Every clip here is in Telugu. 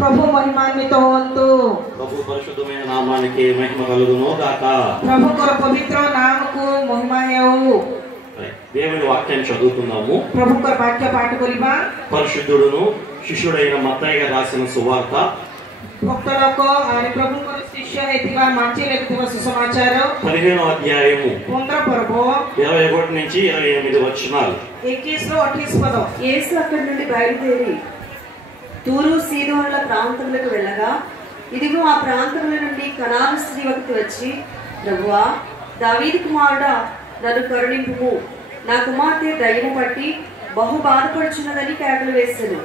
ప్రభు మహిమాన్విత హోంతు. ప్రభు పరిశుద్ధమైన నామానికి మహిమ కలుగును గాక. ప్రభు కొర పవిత్ర నామకు మహిమ हेउ. దేవుని వాక్యాన్ని చదువుకుందాము. ప్రభు కొర వాక్య పాఠ କରିବା. పరిశుద్ధుడును శిష్యుడైన మత్తయి గారు రాసిన సువార్త భక్తులకు ఆయన ప్రభు కొర శిష్య హేతిగా మంచి లేఖితువ సుసమాచార 15వ అధ్యాయము 15 పర్వ 21 నుంచి 28 వచనాలు. 21 로 28 పదం. యేసు అక్కడి నుండి బయలుదేరి తూరు సీదోనుల ప్రాంతములకు వెళ్ళగా ఇదిగో ఆ ప్రాంతముల నుండి కనాను స్త్రీ ఒకటి వచ్చి, ప్రభువా, దావీదు కుమారుడా, నన్ను కరుణింపుము, నా కుమార్తె దయ్యము పట్టి బహు బాధపడుచున్నదని కేకలు వేసెను.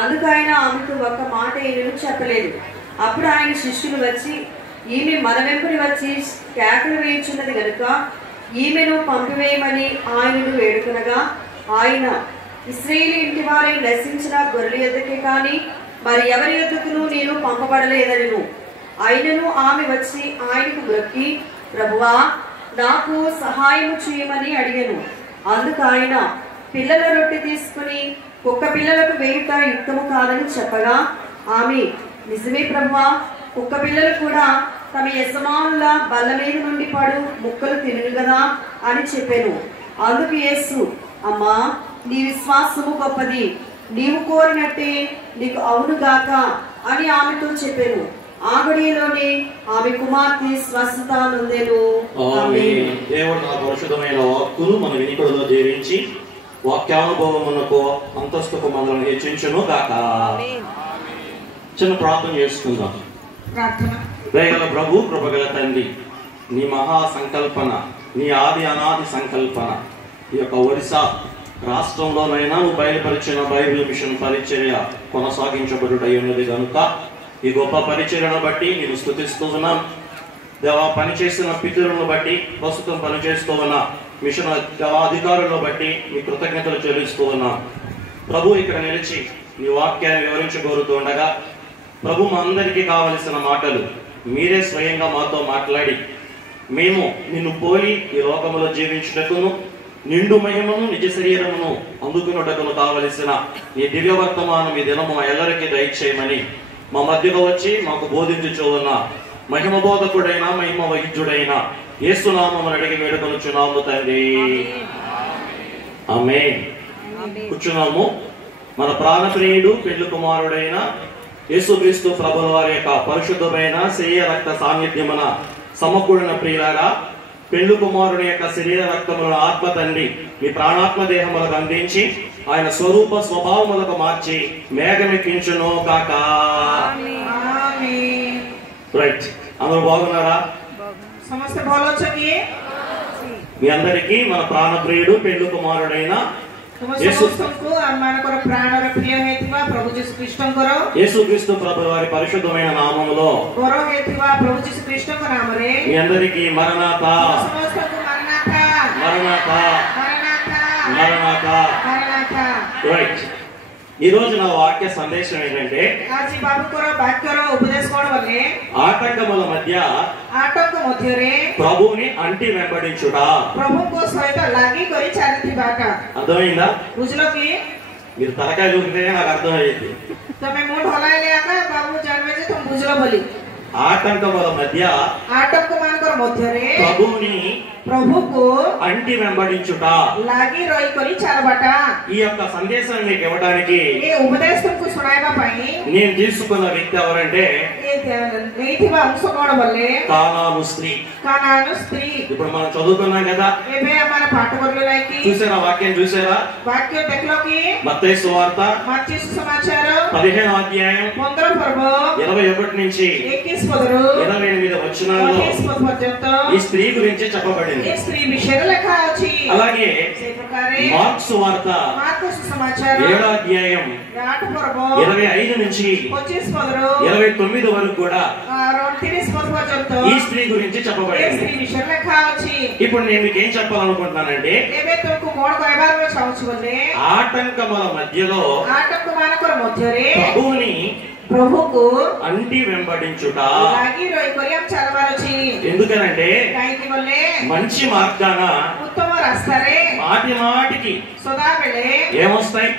అందుకు ఆయన ఆమెకు ఒక్క మాట ఏమీ చెప్పలేదు. అప్పుడు ఆయన శిష్యులు వచ్చి, ఈమె మన వెంబడి వచ్చి కేకలు వేయుచున్నది గనుక ఈమెను పంపివేయమని ఆయనను వేడుకొనగా, ఆయన, ఇశ్రాయేలు ఇంటి వారై నశించిన గొర్రెల యొద్దకే కానీ మరి ఎవరి యొద్దకును నేను పంపబడలేదనెను. అయినను ఆమె వచ్చి ఆయనకు మొక్కి, ప్రభువా, నాకు సహాయము చేయమని అడిగెను. అందుకు ఆయన, పిల్లల రొట్టె తీసుకుని కుక్క పిల్లలకు వేయుట యుక్తము కాదని చెప్పగా ఆమె, నిజమే ప్రభువా, కుక్క పిల్లలు కూడా తమ యజమానుల బల్ల మీద నుండి పడు ముక్కలు తినను కదా అని చెప్పాను. అందుకు యేసు, అమ్మా, నీ విశ్వాసము గొప్పది, నీవు కోరినట్టే నీకు అవునుగాక అని ఆమెతో చెప్పాను. ఆ గడియలోనే ఆమె కుమార్తె స్వస్థత నొందెను. ఆమేన్. దేవుడు తన పరిశుద్ధమైన వాక్కును మన వినికిడిలో జీవించి వాక్యానుభవమునకు అంతస్తుకు మనల్ని హెచ్చించును గాక. చిన్న ప్రార్థన చేసుకుందాం. ప్రార్థన. దయగల ప్రభు, కృపగల తండ్రి, నీ మహా సంకల్పన, నీ ఆది అనాది సంకల్పన ఈ యొక్క ఒరిస్సా రాష్ట్రంలోనైనా నువ్వు బయలుపరిచిన బైబిల్ మిషన్ పరిచర్య కొనసాగించబడుటై ఉన్నది కనుక ఈ గొప్ప పరిచర్యను బట్టి నేను స్తుతిస్తూ ఉన్నాం. దేవా, పనిచేస్తున్న పితరులను బట్టి, ప్రస్తుతం పనిచేస్తూ ఉన్న మిషన్ అధికారులను బట్టి మీ కృతజ్ఞతలు చెల్లిస్తూ ఉన్నాం. ప్రభు, ఇక్కడ నిలిచి నీ వాక్యాన్ని వివరించగోరుతూ ఉండగా ప్రభు, మా అందరికీ కావలసిన మాటలు మీరే స్వయంగా మాతో మాట్లాడి మేము నిన్ను పోలి ఈ లోకములో జీవించుటకును నిండు మహిమను నిజ శరీరమును అందుకున్నటకును కావలసిన నీ దివ్య వర్తమానం ఈ దినము ఎల్లరికీ దయచేయమని మా మధ్యలో వచ్చి మాకు బోధించుచూ ఉన్న మహిమ బోధకుడైన మహిమ వైద్యుడైన యేసునామమును అడిగి వేడుకొనుచున్నాము తండ్రి. ఆమేన్. కూర్చున్నాము. మన ప్రాణప్రియుడు పెళ్లి కుమారుడైన యేసుక్రీస్తు ప్రభుల వారి యొక్క పరిశుద్ధమైన శరీర రక్త సాన్నిధ్యమున సమకూడిన ప్రియులారా, పెళ్లి కుమారుని యొక్క శరీర రక్తములను ఆత్మ తండ్రి మీ ప్రాణాత్మ దేహములకు అందించి ఆయన స్వరూప స్వభావములకు మార్చి మేఘమెక్కించును కాక. రైట్, అందరూ బాగున్నారా? సమస్త బాలోచకి. మీ అందరికీ మన ప్రాణప్రియుడు పెళ్లి కుమారుడైన యేసుక్రీస్తు ప్రభుల వారి పరిశుద్ధమైన నామములో మీ అందరికీ మరణాతా మరణాతా మరణాతా. రైట్, ఈ రోజు నా వాక్య సందేశం ఏంటంటే ఆటంకముల మధ్య ప్రభువుని అంటి వెంబడించుట. అర్థమైందా? మీరు తలకాయ చూపితేనే నాకు అర్థమయ్యేది. ఆటంకముల మధ్య ప్రభువుని ప్రభుకు అంటి వెంబడించుట. ఈ యొక్క సందేశం మీకు ఇవ్వడానికి నేను తీసుకున్న వ్యక్తి ఎవరంటే కానాను స్త్రీ. ఇప్పుడు మనం చదువుకున్నాం కదా, చూసారా? వాక్యం చూసారా? మత్తయి సువార్త 15వ అధ్యాయం 21 నుంచి 28 వచనాల్లో ఈ స్త్రీ గురించి చెప్పబడింది. అలాగే మార్కు సువార్త 7వ అధ్యాయం 25 నుంచి 29 వరకు కూడా ఈ స్త్రీ గురించి చెప్పబడింది. ఇప్పుడు నేను మీకు ఏం చెప్పాలనుకుంటున్నానంటే, ఆటంకముల మధ్యలో ప్రభువుకు అంటి వెంబడించుట. ఎందుకనంటే మంచి మార్గాన మాటి మాటికి ఏమొస్తాయి?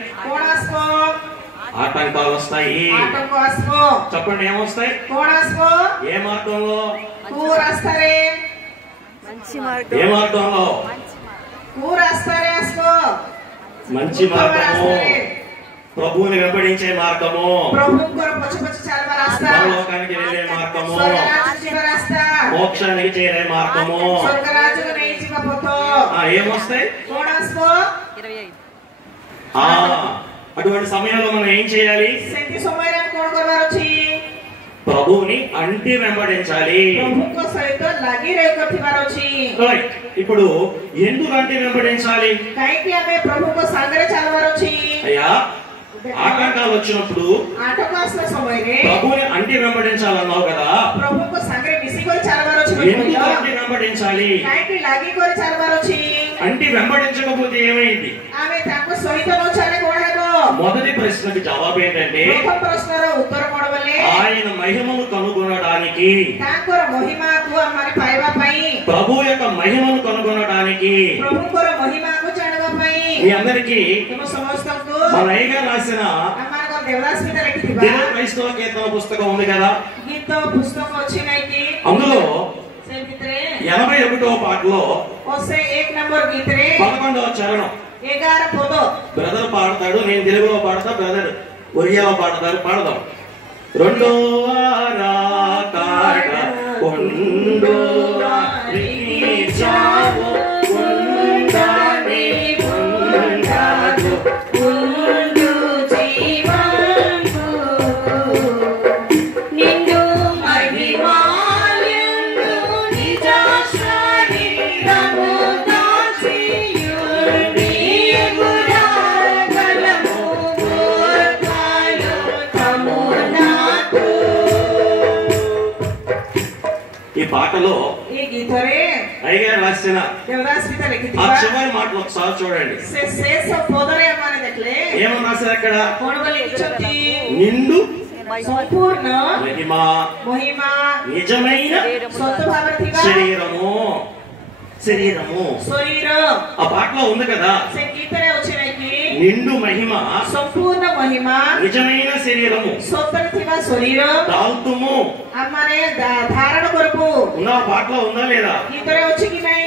ఆటంకాలు వస్తాయి. आतंक आसबो చెప్పండి ఏమొస్తాయి? कोण आसबो ఏ మార్గంలో? तू रास्तारे ఏ మార్గంలో? तू रास्तारे आसबो మంచి మార్గము, ప్రభువుని వెంబడించే మార్గము, प्रभु को पछ पछ चालवा रास्ता పరలోకానికి వెళ్ళే మార్గము, स्वर्गराज्य जीव रास्ता మోక్షానికి చేరే మార్గము. स्वर्गराज्य को नहीं जीव पोतो ఏమొస్తాయి? कोण आसबो అటువంటి సమయంలో మనం ఏం చేయాలి? सेंती समय रे कोण करवार अछि ప్రభువుని అంటి వెంబడించాలి. प्रभु को सहित लागि रे करथिबार अछि. రైట్. ఇప్పుడు ఎందుకు అంటి వెంబడించాలి? काहे कि हमें प्रभु को सागरे चालवार अछि. అయ్యా ఆటంకాలు వచ్చినప్పుడు आटक आसला समय रे ప్రభువుని అంటి వెంబడించాలన్నావు కదా, प्रभु को सागरे मिसी को चालवार अछि. ఎందుకు అంటి వెంబడించాలి? काहे कि लागि को चालवार अछि. అంటి వెంబడించకపోతే ఏమైంది? हमें ताको सहित न चाले कोण हेबो. మొదటి ప్రశ్నకి జవాబు ఏంటంటే प्रथम प्रश्नर उत्तर कोण बोले ఆయన మహిమను కనుగొనడానికి, तांकर महिमा को हमारे पाइबा पई ప్రభు యొక్క మహిమను కనుగొనడానికి प्रभु को महिमा को जानबा पई మీ అందరికీ तुम समस्त को మన అయ్యగా రాసిన हमार को देवदास पिता लिखिबा దిన క్రైస్తవ కీర్తన పుస్తకం ఉంది కదా, गीत पुस्तक अछि नै कि అందులో से भितरे 81వ పాటలో ओसे 1 नंबर गीत रे 11వ చరణం 11 पद బ్రదర్ పాడతాడు, నేను తెలుగులో పాడతా, బ్రదర్ ఒరియాలో పాడతారు. పాడదాం. రెండో ఆరాకాట కొండో రిచావో కొండని కొండజో ఉండు జీవంబు నిండు మహిమాయందు నిజ శరీరము దాచియుండి గుడాగలము గోర్ఖాలు తమునాకు. ఈ పాటలో ये गीत रे అయ్యగా రాసిన देवदास पिता ఆ लिखिबा చివరి మాటలు ఒకసారి చూడండి. से शेष पद रे हमारे देखले ఏమని రాశారు అక్కడ? कोण बोले लिखछती నిండు संपूर्ण మహిమ महिमा నిజమైన सत्य भाव थिबा శరీరము, శరీరము शरीर ఆ పాటలో ఉంది కదా, से गीत रे अछि नै कि నిండు మహిమ संपूर्ण महिमा నిజమైన శరీరము सत्य थिबा शरीर దాల్తుము. हमारे धारण करबो. ఉన్న ఆ పాటలో ఉందా లేదా? गीत रे अछि कि नै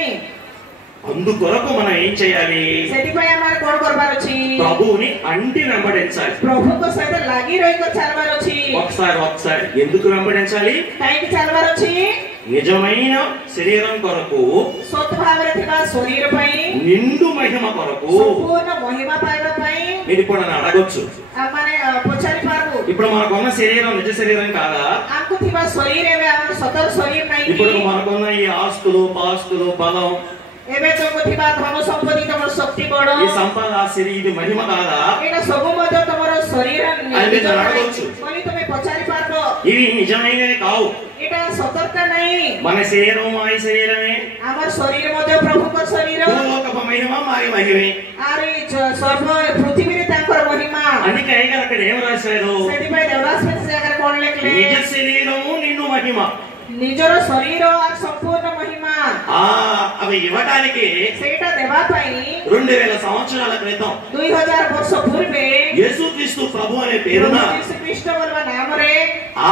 అందుకొరకు మనం ఏం చేయాలి? सेति पय हमारे कोण करबार अछि ప్రభువుని అంటి వెంబడించాలి. प्रभु को सहित लागि रहि को चालबार अछि. ఒకసారి ఎందుకు వెంబడించాలి? काहे कि चालबार अछि నిజమైన శరీరం కొరకు, सत्य भाव रे थिबा शरीर पई నిండు మహిమ కొరకు. संपूर्ण महिमा पाइबा पई మీరు ఇప్పుడు నన్ను అడగొచ్చు, हमारे पचारि पारबो. ఇప్పుడు మనకున్న శరీరం నిజ శరీరం కాదా? हमको थिबा शरीर एबे हमर सतर शरीर नै ఇప్పుడు कि మనకున్న ఈ ఆస్తులు పాస్తులు బలం एबे तुमको थिबा धन संपत्ति तमर शक्ति बड़ ఈ సంపద ఆస్తి ఇది మహిమ కాదా? एटा सब मध्य तमर शरीर अहिले त अडगोछु। पनि तमे पचारि पारबो. ఇవి నిజమైనవి కావు. एटा सतर्कता नै మన శరీరం మాయ శరీరమే, हमर शरीर मध्य प्रभु को शरीर భూలోకపు మహిమ మాయ మహిమే. आरे सर्व पृथ्वी रे तांकर महिमा అందుకే అయ్యగారు అక్కడ ఏం రాశారు? सेति पय देवदास में से अगर कोण लेखले నిజ శరీరము నిన్ను మహిమ. निजर शरीर और संपूर्ण महिमा అవి ఇవ్వడానికి सेटा देवा पई 2000 సంవత్సరాల క్రితం 2000 वर्ष पूर्वे యేసుక్రీస్తు ప్రభు అనే పేరున यीशु ख्रीष्ट बोलवा नाम रे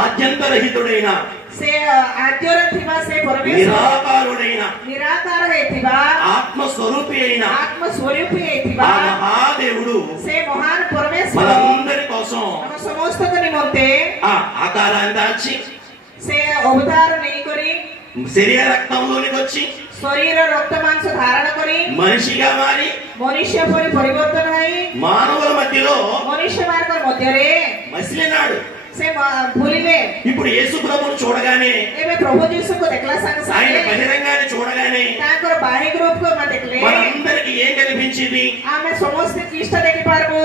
ఆద్యంతరహితుడైన से आद्यर थिबा से परमेश्वर నిరాకారుడైన निराकार है थिबा ఆత్మ స్వరూపి అయిన आत्म स्वरूपी है ఆ थिबा మహాదేవుడు से महान परमेश्वर మనందరి కోసం हम समस्त को निमंते ఆ ఆకారాన్ని దాల్చి से अवतार नहीं करी శరీర రక్తంలోనికి వచ్చి शरीर रक्त मांस धारण करी మనిషిగా మారి मनुष्य परि परिवर्तन है మానవుల మధ్యలో मनुष्य मार्ग मध्य रे మసిలినాడు. से भूलिले ఇప్పుడు యేసు ప్రభువును చూడగానే, एबे प्रभु यीशु को देखला संग ఆయన संगे బహిరంగాన్ని చూడగానే तांकर बाह्य रूप को म देखले మనందరికి ఏం కనిపించింది? आमे समस्त चीज देखि पारबो.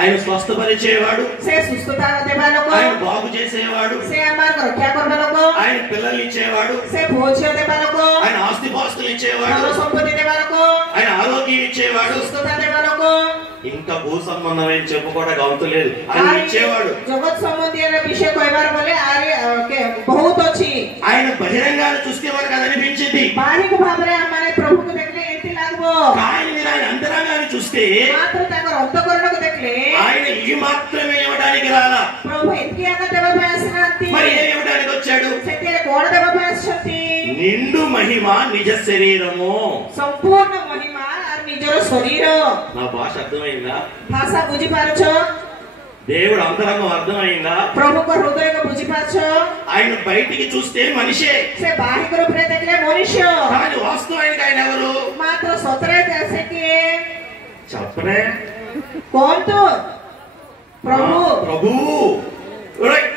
ఆయన స్వస్థపరిచేవాడు, से सुस्थता देबा लोक ఆయన బాగు చేసేవాడు, से हमार रक्षा करबा लोक ఆయన పిల్లల్ని ఇచ్చేవాడు, से भोज्य देबा लोक ఆయన ఆస్తిపాస్తులు ఇచ్చేవాడు, धन संपत्ति देबा लोक ఆయన ఆరోగ్యం ఇచ్చేవాడు. सुस्थता देबा लोक ఇంకా భూ సంబంధమైన చెప్పుకోవడం గంతు లేదు, ఆయన ఇచ్చేవాడు. जगत संबंधी विषय कहबार बोले आरे के बहुत अछि. ఆయన బహిరంగాన్ని చూస్తే మనకు అది అనిపించింది. बाहरी को भाबरे हमारे प्रभु को देखले एंती लागबो. కానీ మీరు ఆయన అంటి అంతరంగాన్ని చూస్తే ମାତ୍ର ତାଙ୍କର ଅନ୍ତଃକରଣକୁ ଦେଖିଲେ ఆయన ఇవి మాత్రమే ఇవ్వడానికి రాలా, ପ୍ରଭୁ ଏତିକି ଆକା ଦେବା ପାଇଁ ଆସିନାହାନ୍ତି। మరి ఏం ఇవ్వడానికి వచ్చాడు? ସେଥିରେ କଣ ଦେବା ପାଇଁ ଆସିଛନ୍ତି? నిండు మహిమ నిజ శరీరము। ସମ୍ପୂର୍ଣ୍ଣ ମହିମା ଆଉ ନିଜର ଶରୀର। నా భాష అర్థమైందా? ଭାଷା ବୁଝିପାରୁଛ? దేవుడు అంతరంగం అర్థమైందా? ପ୍ରଭୁଙ୍କ ହୃଦୟକୁ ବୁଝିପାରୁଛ? ఆయన బయటికి చూస్తే మనిషే, ସେ ବାହିକ ରୂପରେ ଦେଖିଲେ ମନୁଷ୍ୟ, కానీ వాస్తవానికి ఆయన ఎవరు? ମାତ୍ର ସତରେ ସେ କିଏ? చెప్పరే କୁହନ୍ତୁ। ପ୍ରଭୁ। ప్రభువు। ఒరేయ్,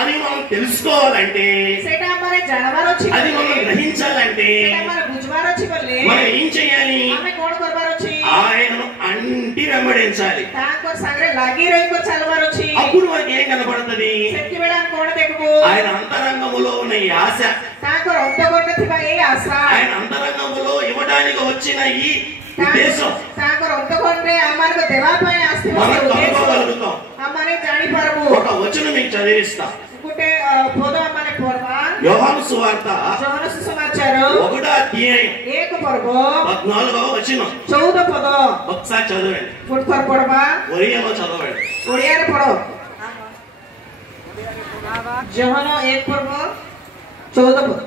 అది మనం తెలుసుకోవాలంటే, ସେଇଟା ଆମର ଜାଣିବାର ଅଛି, అది మనం గ్రహించాలంటే ସେଇଟା ଆମର ବୁଝିବାର ଅଛି ବୋଲେ మనం ఏం చేయాలి? ଆମେ କଣ କରିବାର ଅଛି? ఆయనను అంటి వెంబడించాలి। ତାଙ୍କ ସାଙ୍ଗରେ ଲାଗି ରହିକି ଚାଲିବାର ଅଛି। అప్పుడు మనకి ఏం కనపడుతుంది? ସେତିକିବେଳେ ଆମେ କଣ ଦେଖିବୁ? ఆయన అంతరంగములో ఉన్న ఈ ఆశ, ତାଙ୍କର ଅନ୍ତଃକରଣ ଥିବା ଏଇ ଆଶା, ఆయన అంతరంగములో ఇవ్వడానికి వచ్చిన ఈ ఉద్దేశం ତାଙ୍କର ଅନ୍ତଃକରଣରେ ଆମମାନଙ୍କୁ ଦେବା ପାଇଁ ଆସିଥିବା మనం ସେ ଉଦ୍ଦେଶ୍ୟ కనుగొనగలుగుతాం। ଆମମାନେ ଜାଣିପାରିବୁ। ఒక వచనం మీకు చదివిస్తా। ଗୋଟେ ପଦ ଆମମାନେ ପଢବା। యోహాను సువార్త ଯୋହନ ସୁସମାଚାର 1వ అధ్యాయం 1 ପର୍ବ 14వ వచనం 14 ପଦ ఒకసారి చదవండి। ଫୁଟକର ପଢବା। ఒరియాలో చదవండి। ଓଡ଼ିଆରେ ପଢ। ଯୋହନ 1 ପର୍ବ 14 ପଦ।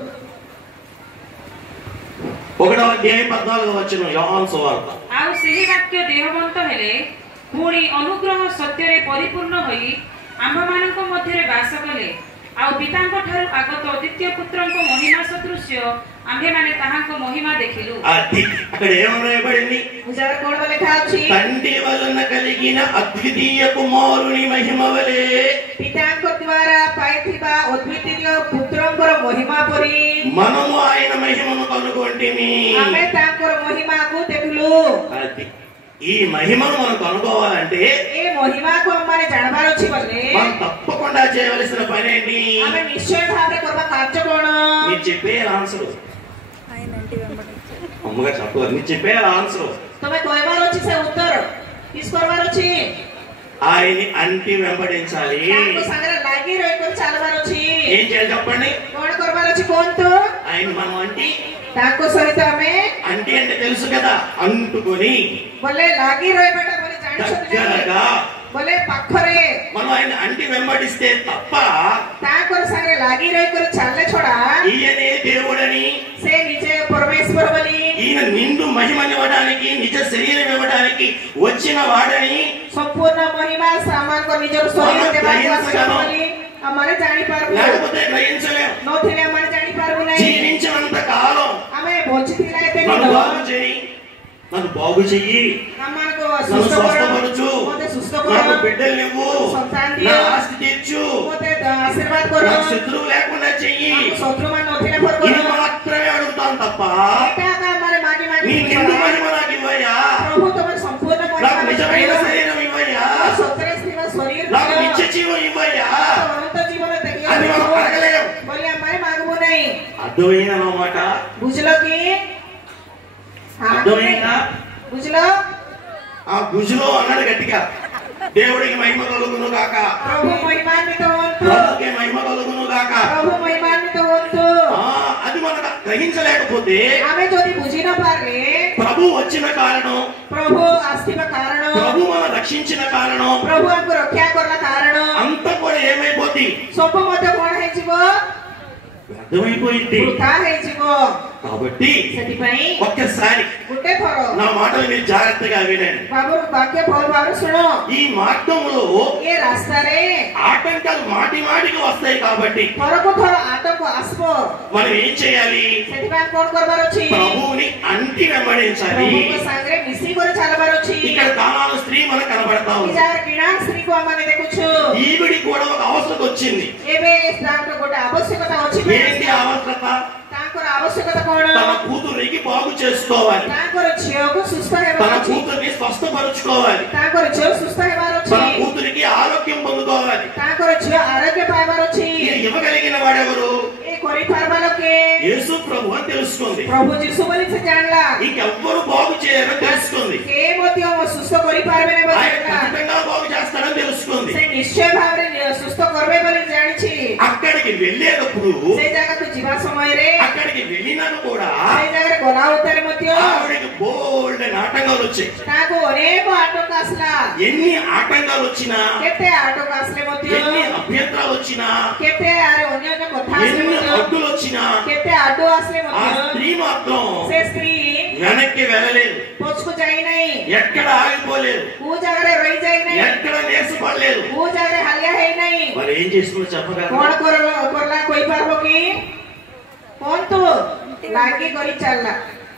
1వ అధ్యాయం 14వ వచనం యోహాను సువార్త। ଆଉ ସେହି ବାକ୍ୟ ଦେହବନ୍ତ ହେଲେ ପୁଣି ଅନୁଗ୍ରହ ସତ୍ୟରେ ପରିପୂର୍ଣ୍ଣ ହୋଇ ଆମ୍ଭମାନଙ୍କ ମଧ୍ୟରେ ବାସ କଲେ, ଆଉ ପିତାଙ୍କ ଠାରୁ ଆଗତ ଦ୍ୱିତୀୟ ପୁତ୍ରଙ୍କ ମହିମା ସଦୃଶ୍ୟ ଆମ୍ଭେମାନେ ତାହାଙ୍କ ମହିମା ଦେଖିଲୁ। అది అక్కడ ఏమనబడింది? ପୂଜାର କଣ ଲେଖା ଅଛି? తండ్రి వలన కలిగిన అద్వితీయ కుమారుని మహిమ వలె ପିତାଙ୍କ ଦ୍ୱାରା ପାଇଥିବା ଅଦ୍ୱିତୀୟ ପୁତ୍ରଙ୍କର ମହିମା ପରି మనము ఆయన మహిమను కనుగొంటిమి। ଆମେ ତାଙ୍କର ମହିମାକୁ ଦେଖିଲୁ। అది ఈ మహిమను మనం కనుగోవాలంటే ଏ ମହିମାକୁ ଆମମାନେ ଜାଣିବାର ଅଛି ବୋଲେ మనం తప్పకుండా చేయవలసిన పని ఏంటి? ଆମେ ନିଶ୍ଚୟ ଭାବରେ କରିବା କାର୍ଯ୍ୟ କଣ? మీరు చెప్పే ఆన్సర్ అమ్మగా చెప్పలేదు। మీరు చెప్పే ఆన్సర్ ତମେ କହିବାର ଅଛି ସେ ଉତ୍ତର କିସ୍ କରିବାର ଅଛି? ఆయన్ని అంటి వెంబడించాలి। ତାଙ୍କ ସାଙ୍ଗରେ ଲାଗି ରହିକରି ଚାଲିବାର ଅଛି। ఏం చేయాలి చెప్పండి? କଣ କରିବାର ଅଛି କୁହନ୍ତୁ? ఆయన మనం అంటి ତାଙ୍କ ସହିତ ଆମେ అంటి అంటే తెలుసు కదా, అంటుకొని ବୋଲେ ଲାଗି ରହିବାଟା ବୋଲେ ଜାଣିଛନ୍ତି ନା? దగ్గరగా ବୋଲେ ପାଖରେ మనం ఆయన అంటి వెంబడిస్తే తప్ప ତାଙ୍କର ସାଙ୍ଗରେ ଲାଗି ରହିକରି ଚାଲିଲେ ଛଡା ఈయనే దేవుడని, ସେ ନିଜେ ପରମେଶ୍ୱର ବୋଲି, ఈయన నిండు మహిమనివ్వడానికి నిజ శరీరం ఇవ్వడానికి వచ్చిన వాడని ସମ୍ପୂର୍ଣ୍ଣ ମହିମା ସାମାନଙ୍କ ନିଜର ଶରୀର ଦେବାକୁ ଆସିଛନ୍ତି ବୋଲି ଆମେ ଜାଣିପାରିବୁ। లేకపోతే గ్రహించలేం। ନଥିଲେ ଆମେ ଜାଣିପାରିବୁ ନାହିଁ। జీవించినంత కాలం ଆମେ ବଞ୍ଚିଥିଲା ଏତେ నన్ను ଦିନ బాగు చేయి, నన్ను బాగు చెయ్యి, ଆମମାନଙ୍କୁ నన్ను ସୁସ୍ଥ କର, స్వస్థపరచు, ମୋତେ ସୁସ୍ଥ నాకు କର, బిడ్డలు ఇవ్వు, ସନ୍ତାନ నా ଦିଅ, ఆస్తి తెచ్చు, ମୋତେ ଆଶୀର୍ବାଦ କର, నాకు శత్రువు లేకుండా చెయ్యి, ଆମକୁ ଶତ୍ରୁମାନେ ନଥିଲେ ପର ఇది କର। మాత్రమే అడుగుతాను తప్ప ଏଟା ଆକା ଆମମାନେ ମାଗି ମାଗି నీ నిండు మహిమ నాకు ఇవ్వయ్యా, ପ୍ରଭୁ ତମେ ସମ୍ପୂର୍ଣ୍ଣ నాకు ମହିମା నిజమైన ଦିଅ। శరీరం ఇవ్వయ్యా, ସତରେ ଥିବା ଶରୀର నాకు ଦିଅ। నిత్య జీవం ఇవ్వయ్యా ଅନନ୍ତ ଜୀବନ అది ଦେଖିବାକୁ మనం అడగలేం। ବୋଲି ଆମେ ମାଗିବୁ ନାହିଁ। అర్థమైందన్నమాట? ବୁଝିଲ କି? అర్థమైందా? ବୁଝିଲ? ఆ గుజులో అన్నాడు గట్టిగా, దేవుడికి మహిమ కలుగును గాక, ପ୍ରଭୁ ମହିମାନ୍విତ ହୁଅନ୍ତୁ, ప్రభుకి మహిమ కలుగును గాక। ପ୍ରଭୁ మహిమాన్విତ ହୁଅନ୍ତୁ। అది మనకు గ్రహించలేకపోతే ଆମେ ଯଦି ବୁଝି ନ ପାରିଲେ ప్రభు వచ్చిన కారణం, ପ୍ରଭୁ ଆସିବା କାରଣ, ప్రభు మన రక్షించిన కారణం ପ୍ରଭୁ ଆମକୁ ରକ୍ଷା କଲା କାରଣ అంతా కూడా ఏమైపోద్ది? ସବୁ ମଧ୍ୟ କଣ ହେଇଯିବ? అర్థమైపోయింది। ବୃଥା ହେଇଯିବ। కాబట్టి ସେଥିପାଇଁ ఒక్కసారి ଗୋଟେ ଥର నా మాటలు మీరు జాగ్రత్తగా వినండి। ବାବୁ ବାକ୍ୟ ଭଲ ଭାବରେ ଶୁଣ। ఈ మార్గంలో ଏ ରାସ୍ତାରେ ఆటంకాలు మాటి మాటికి వస్తాయి కాబట్టి ଥରକୁ ଥର ଆଟକ ଆସିବ। మనం ఏం చేయాలి? ସେଥିପାଇଁ କଣ କରିବାର ଅଛି? ప్రభువుని అంటి వెంబడించాలి। ପ୍ରଭୁଙ୍କ ସାଙ୍ଗରେ ମିଶିକରି ଚାଲିବାର ଅଛି। ఇక్కడ కానాను స్త్రీ మనకు కనబడతా ఉంది। ଯାହାର କିଣା ସ୍ତ୍ରୀକୁ ଆମେ ଦେଖୁଛୁ। ఈవిడి కూడా ఒక అవసరం వచ్చింది। ଏବେ ତାଙ୍କର ଗୋଟେ ଆବଶ୍ୟକତା ଅଛି। ఏంటి అవసరత? ତାଙ୍କର ଆବଶ୍ୟକତା କଣ? తన కూతురికి బాగు చేసుకోవాలి, ତାଙ୍କର ଝିଅକୁ ସୁସ୍ଥ ହେବାର తన ଅଛି। కూతురిని స్వస్థపరుచుకోవాలి, ତାଙ୍କର ଝିଅ ସୁସ୍ଥ ହେବାର ଅଛି। తన కూతురికి ఆరోగ్యం పొందుకోవాలి। ତାଙ୍କର ଝିଅ ଆରୋଗ୍ୟ ପାଇବାର ଅଛି। ఇది ఇవ్వగలిగిన వాడెవరు? ଏ କରିପାରିବା ଲୋକେ యేసు ప్రభు అని తెలుసుకుంది। ପ୍ରଭୁ ଯୀଶୁ ବୋଲି ସେ ଜାଣିଲା। ఇంకెవ్వరు బాగు చేయరని తెలుసుకుంది। କେ ମଧ୍ୟ ସୁସ୍ଥ କରିପାରିବେନି ବୋଲି ఆయన ଜାଣିଲା। ఖచ్చితంగా బాగు చేస్తాడని తెలుసుకుంది। ସେ ନିଶ୍ଚୟ ଭାବରେ ସୁସ୍ଥ କରିବେ ବୋଲି ଜାଣିଛି। అక్కడికి వెళ్ళేటప్పుడు ସେ ଜାଗାକୁ ଯିବା ସମୟରେ అక్కడికి వెళ్ళినాక కూడా ସେ ଜାଗାରେ ଗଲା ଉତ୍ତରେ ମଧ୍ୟ ఆవిడకి బోల్డ్ ఆటంకాలు వచ్చాయి. ତାକୁ ଅନେକ ଆଟଙ୍କ ଆସିଲା. ఎన్ని ఆటంకాలు వచ్చినా, କେତେ ଆଟଙ୍କ ଆସିଲେ ମଧ୍ୟ, ఎన్ని అభ్యంతరాలు వచ్చినా, କେତେ ଆରେ ଅନ୍ୟ ଅନ୍ୟ କଥା ଆସିଲେ ఎన్ని ମଧ୍ୟ, అడ్డులు వచ్చినా କେତେ ଆଡୁ ଆସିଲେ ఆ ମଧ୍ୟ స్త్రీ మాత్రం ସେ ସ୍ତ୍ରୀ వెనక్కి వెళ్ళలేదు, ପଛକୁ ଯାଇନାହିଁ, ఎక్కడ ఆగిపోలేదు, କୋଉ ଜାଗାରେ ରହିଯାଇନାହିଁ, ఎక్కడ నేర్చుకోలేదు. କୋଉ ଜାଗାରେ ହାଲିଆ ହେଇନାହିଁ. మరి ఏం చేస్తుందో చెప్పగలరా? କଣ କରଲା କହିପାରିବ କି? କୁହନ୍ତୁ. ଲାଗି କରି ଚାଲିଲା,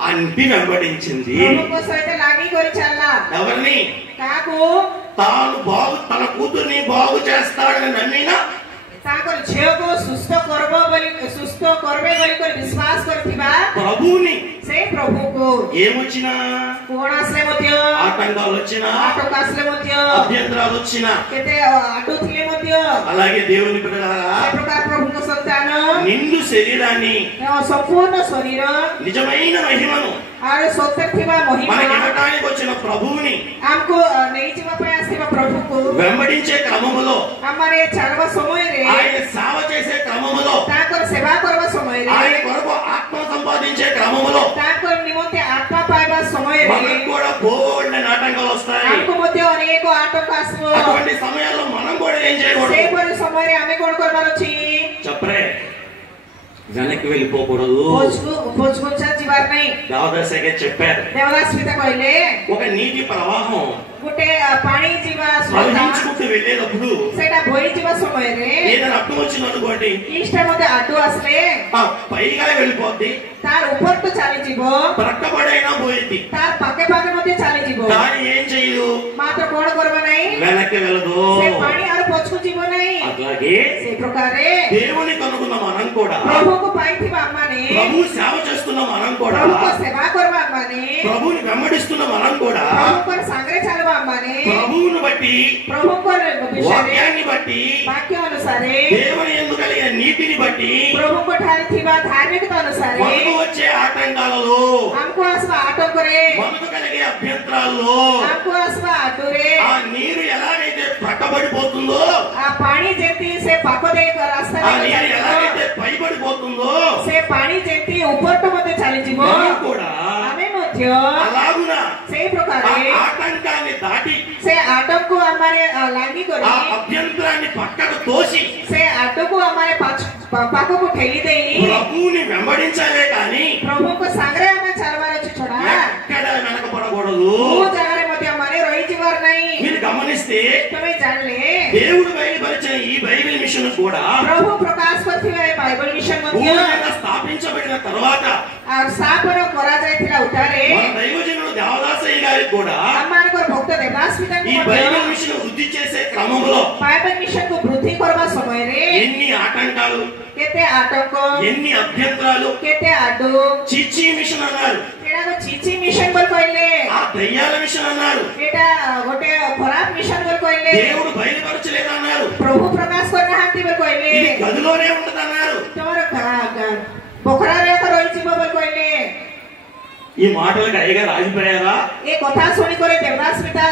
అంటి వెంబడించింది. ప్రభుଙ୍କ ସହିତ ଲାଗି କରି ଚାଲିଲା. ఎవరిని? କାହାକୁ? తన కూతుర్ని బాగు చేస్తాడని నమ్మిన ତାଙ୍କର ଝିଅକୁ ସୁସ୍ଥ କରିବେ ବୋଲି କରି ବିଶ୍ୱାସ କରିଥିବା ప్రభువుని ସେ ପ୍ରଭୁକୁ ఏమొచ్చినా, କଣ ଆସିଲେ ମଧ୍ୟ, ఆటంకాలు వచ్చినా, ଆଟକ ଆସିଲେ ମଧ୍ୟ, అభ్యంతరాలు వచ్చినా, କେତେ ଆଟୁ ଥିଲେ ମଧ୍ୟ, అలాగే దేవుని బిడ్డలారా ସେ ପ୍ରକାର ପ୍ରଭୁଙ୍କ ସନ୍ତାନ నిండు శరీరాన్ని, ସମ୍ପୂର୍ଣ୍ଣ ଶରୀର నిజమైన మహిమను ଆଉ ସତ୍ୟ ଥିବା ମହିମା మనకి ఇవ్వడానికి వచ్చిన ప్రభువుని ଆମକୁ ନେଇଯିବା ପାଇଁ ଆସିଥିବା ପ୍ରଭୁକୁ వెంబడించే క్రమములో, ଆମରେ ଚାଲିବା ସମୟରେ, ఆయన సేవ చేసే క్రమములో, ତାଙ୍କର ସେବା କରିବା ସମୟରେ, ఆయన కొరకు ఆత్మ సంపాదించే క్రమములో ତାଙ୍କର ନିମନ୍ତେ ଆତ୍ମା ପାଇବା ସମୟରେ మనకు కూడా బోల్డ్ ఆటంకాలు వస్తాయి. ଆମକୁ ମଧ୍ୟ ଅନେକ ଆଟଙ୍କ ଆସିବ. అటువంటి సమయాల్లో మనం కూడా ఏం చేయకూడదు? ସେହିପରି ସମୟରେ ଆମେ କଣ କରିବାର ଅଛି? చెప్పరే, వెనక్కి వెళ్ళిపోకూడదు. ପଛକୁ ଯିବାର ନାହିଁ. దేవదాసగా చెప్పారు, ଦେବଦାସ୍ମିତା କହିଲେ ఒక నీటి ప్రవాహం ଗୋଟେ ପାଣି ଯିବା ప్రవహించుకుంటూ వెళ్ళేటప్పుడు ସେଟା ବୋହି ଯିବା ସମୟରେ ఏదైనా అడ్డు వచ్చిననుకోండి, ଇଷ୍ଟ ମଧ୍ୟ ଆଟୁ ଆସିଲେ ఆ పైగా వెళ్ళిపోద్ది, ତାର ଉପରକୁ ଚାଲିଯିବ, ప్రక్కపడైనా పోయింది. ତାର ପାଖେ ପାଖେ ମଧ୍ୟ ଚାଲିଯିବ, కానీ ఏం చేయదు? ମାତ୍ର କଣ କରିବ ନାହିଁ? వెనక్కి వెళ్ళదు. ସେ ପାଣି ଆଉ ପଛକୁ ଯିବ ନାହିଁ. అట్లాగే ସେ ପ୍ରକାରେ దేవుని కనుకున్న మనం కూడా, ପ୍ରଭୁକୁ ପାଇଥିବା ଆମମାନେ, ప్రభు సేవ చేస్తున్న మనం కూడా, ପ୍ରଭୁଙ୍କ ସେବା କରିବା ଆମମାନେ, ప్రభుని వెంబడిస్తున్న మనం కూడా ପ୍ରଭୁଙ୍କର ସାଙ୍ଗରେ ଚାଲିବା ଆମମାନେ, ప్రభువును బట్టి, ପ୍ରଭୁଙ୍କର ବିଷୟରେ వాక్యాన్ని బట్టి, ବାକ୍ୟ ଅନୁସାରେ, దేవుని యందు కలిగిన నీతిని బట్టి ପ୍ରଭୁଙ୍କ ଠାରେ ଥିବା ଧାର୍ମିକତା ଅନୁସାରେ మనకు వచ్చే ఆటంకాలలో, ଆମକୁ ଆସିବା ଆଟଙ୍କରେ, మనకు కలిగే అభ్యంతరాల్లో ଆମକୁ ଆସିବା ଆଟୁରେ, ఆ నీరు ఎలాగైతే ప్రక్కబడిపోతుందో, ఆ ପାଣି ଯେମିତି ସେ ପାଖ ଦେଇ ରାସ୍ତା ఆ ଦେଇ నీరు ଚାଲିଯିବ, ఎలాగైతే పైబడిపోతుందో, ସେ ପାଣି ଯେମିତି ଉପରକୁ ମଧ୍ୟ ଚାଲିଯିବ, మనం కూడా ଆମେ ମଧ୍ୟ అలాగున ସେଇ ఆ ପ୍ରକାରେ ఆటంకాన్ని దాటి, ସେ ଆଟକୁ ଆମମାନେ ଲାଗି କରି, ఆ అభ్యంతరాన్ని పక్కకు తోసి ସେ ଆଟକୁ ଆମମାନେ ପାଖକୁ ଠେଲି ଦେଇ ప్రభువుని వెంబడించాలే కానీ ପ୍ରଭୁଙ୍କ ସାଙ୍ଗରେ ଆମେ ଚାଲିବାର ଅଛି ଛଡା ఎక్కడ వెనకపడకూడదు. କୋଉ ଜାଗାରେ ମଧ୍ୟ ଆମମାନେ ରହିଯିବାର ନାହିଁ. మీరు గమనిస్తే ତମେ ଜାଣିଲେ దేవుడు బయలుపరిచిన ఈ బైబిల్ మిషన్ కూడా ପ୍ରଭୁ ପ୍ରକାଶ କରିଥିବା ଏ ବାଇବଲ ମିଶନ ମଧ୍ୟ భూమి మీద స్థాపించబడిన తర్వాత ସ୍ଥାପନ କରାଯାଇଥିଲା ଉତ୍ତାରେ మన దైవజనుడు దేవదాసయ్య గారికి కూడా ଆମମାନଙ୍କର ଭକ୍ତ ଦେବଦାସ୍ମିତାଙ୍କୁ ఈ ମଧ୍ୟ బైబిల్ మిషన్ వృద్ధి చేసే క్రమంలో ବାଇବଲ ମିଶନକୁ ବୃଦ୍ଧି କରିବା ସମୟରେ ఎన్ని ఆటంకాలు, କେତେ ଆଟଙ୍କ, ఎన్ని అభ్యంతరాలు, କେତେ ଆଡୁ, చిచ్చి మిషన్ అన్నారు, ଏଟାକୁ ଚିଚି ମିଶନ ବୋଲି କହିଲେ, ఆ దయ్యాల మిషన్ అన్నారు, ଏଟା ଗୋଟେ ଖରାପ ମିଶନ ବୋଲି କହିଲେ, దేవుడు బయలుపరచలేదన్నారు, ପ୍ରଭୁ ପ୍ରକାଶ କରିନାହାନ୍ତି ବୋଲି କହିଲେ, ఇది గదిలోనే ఉంటదన్నారు. ତମର ବଖରାରେ ଏକ ରହିଯିବ ବୋଲି କହିଲେ. ఈ మాటలకు అయ్యగారు ఆగిపోయారా? ଏ କଥା ଶୁଣିକରି ଦେବଦାସ୍ମିତା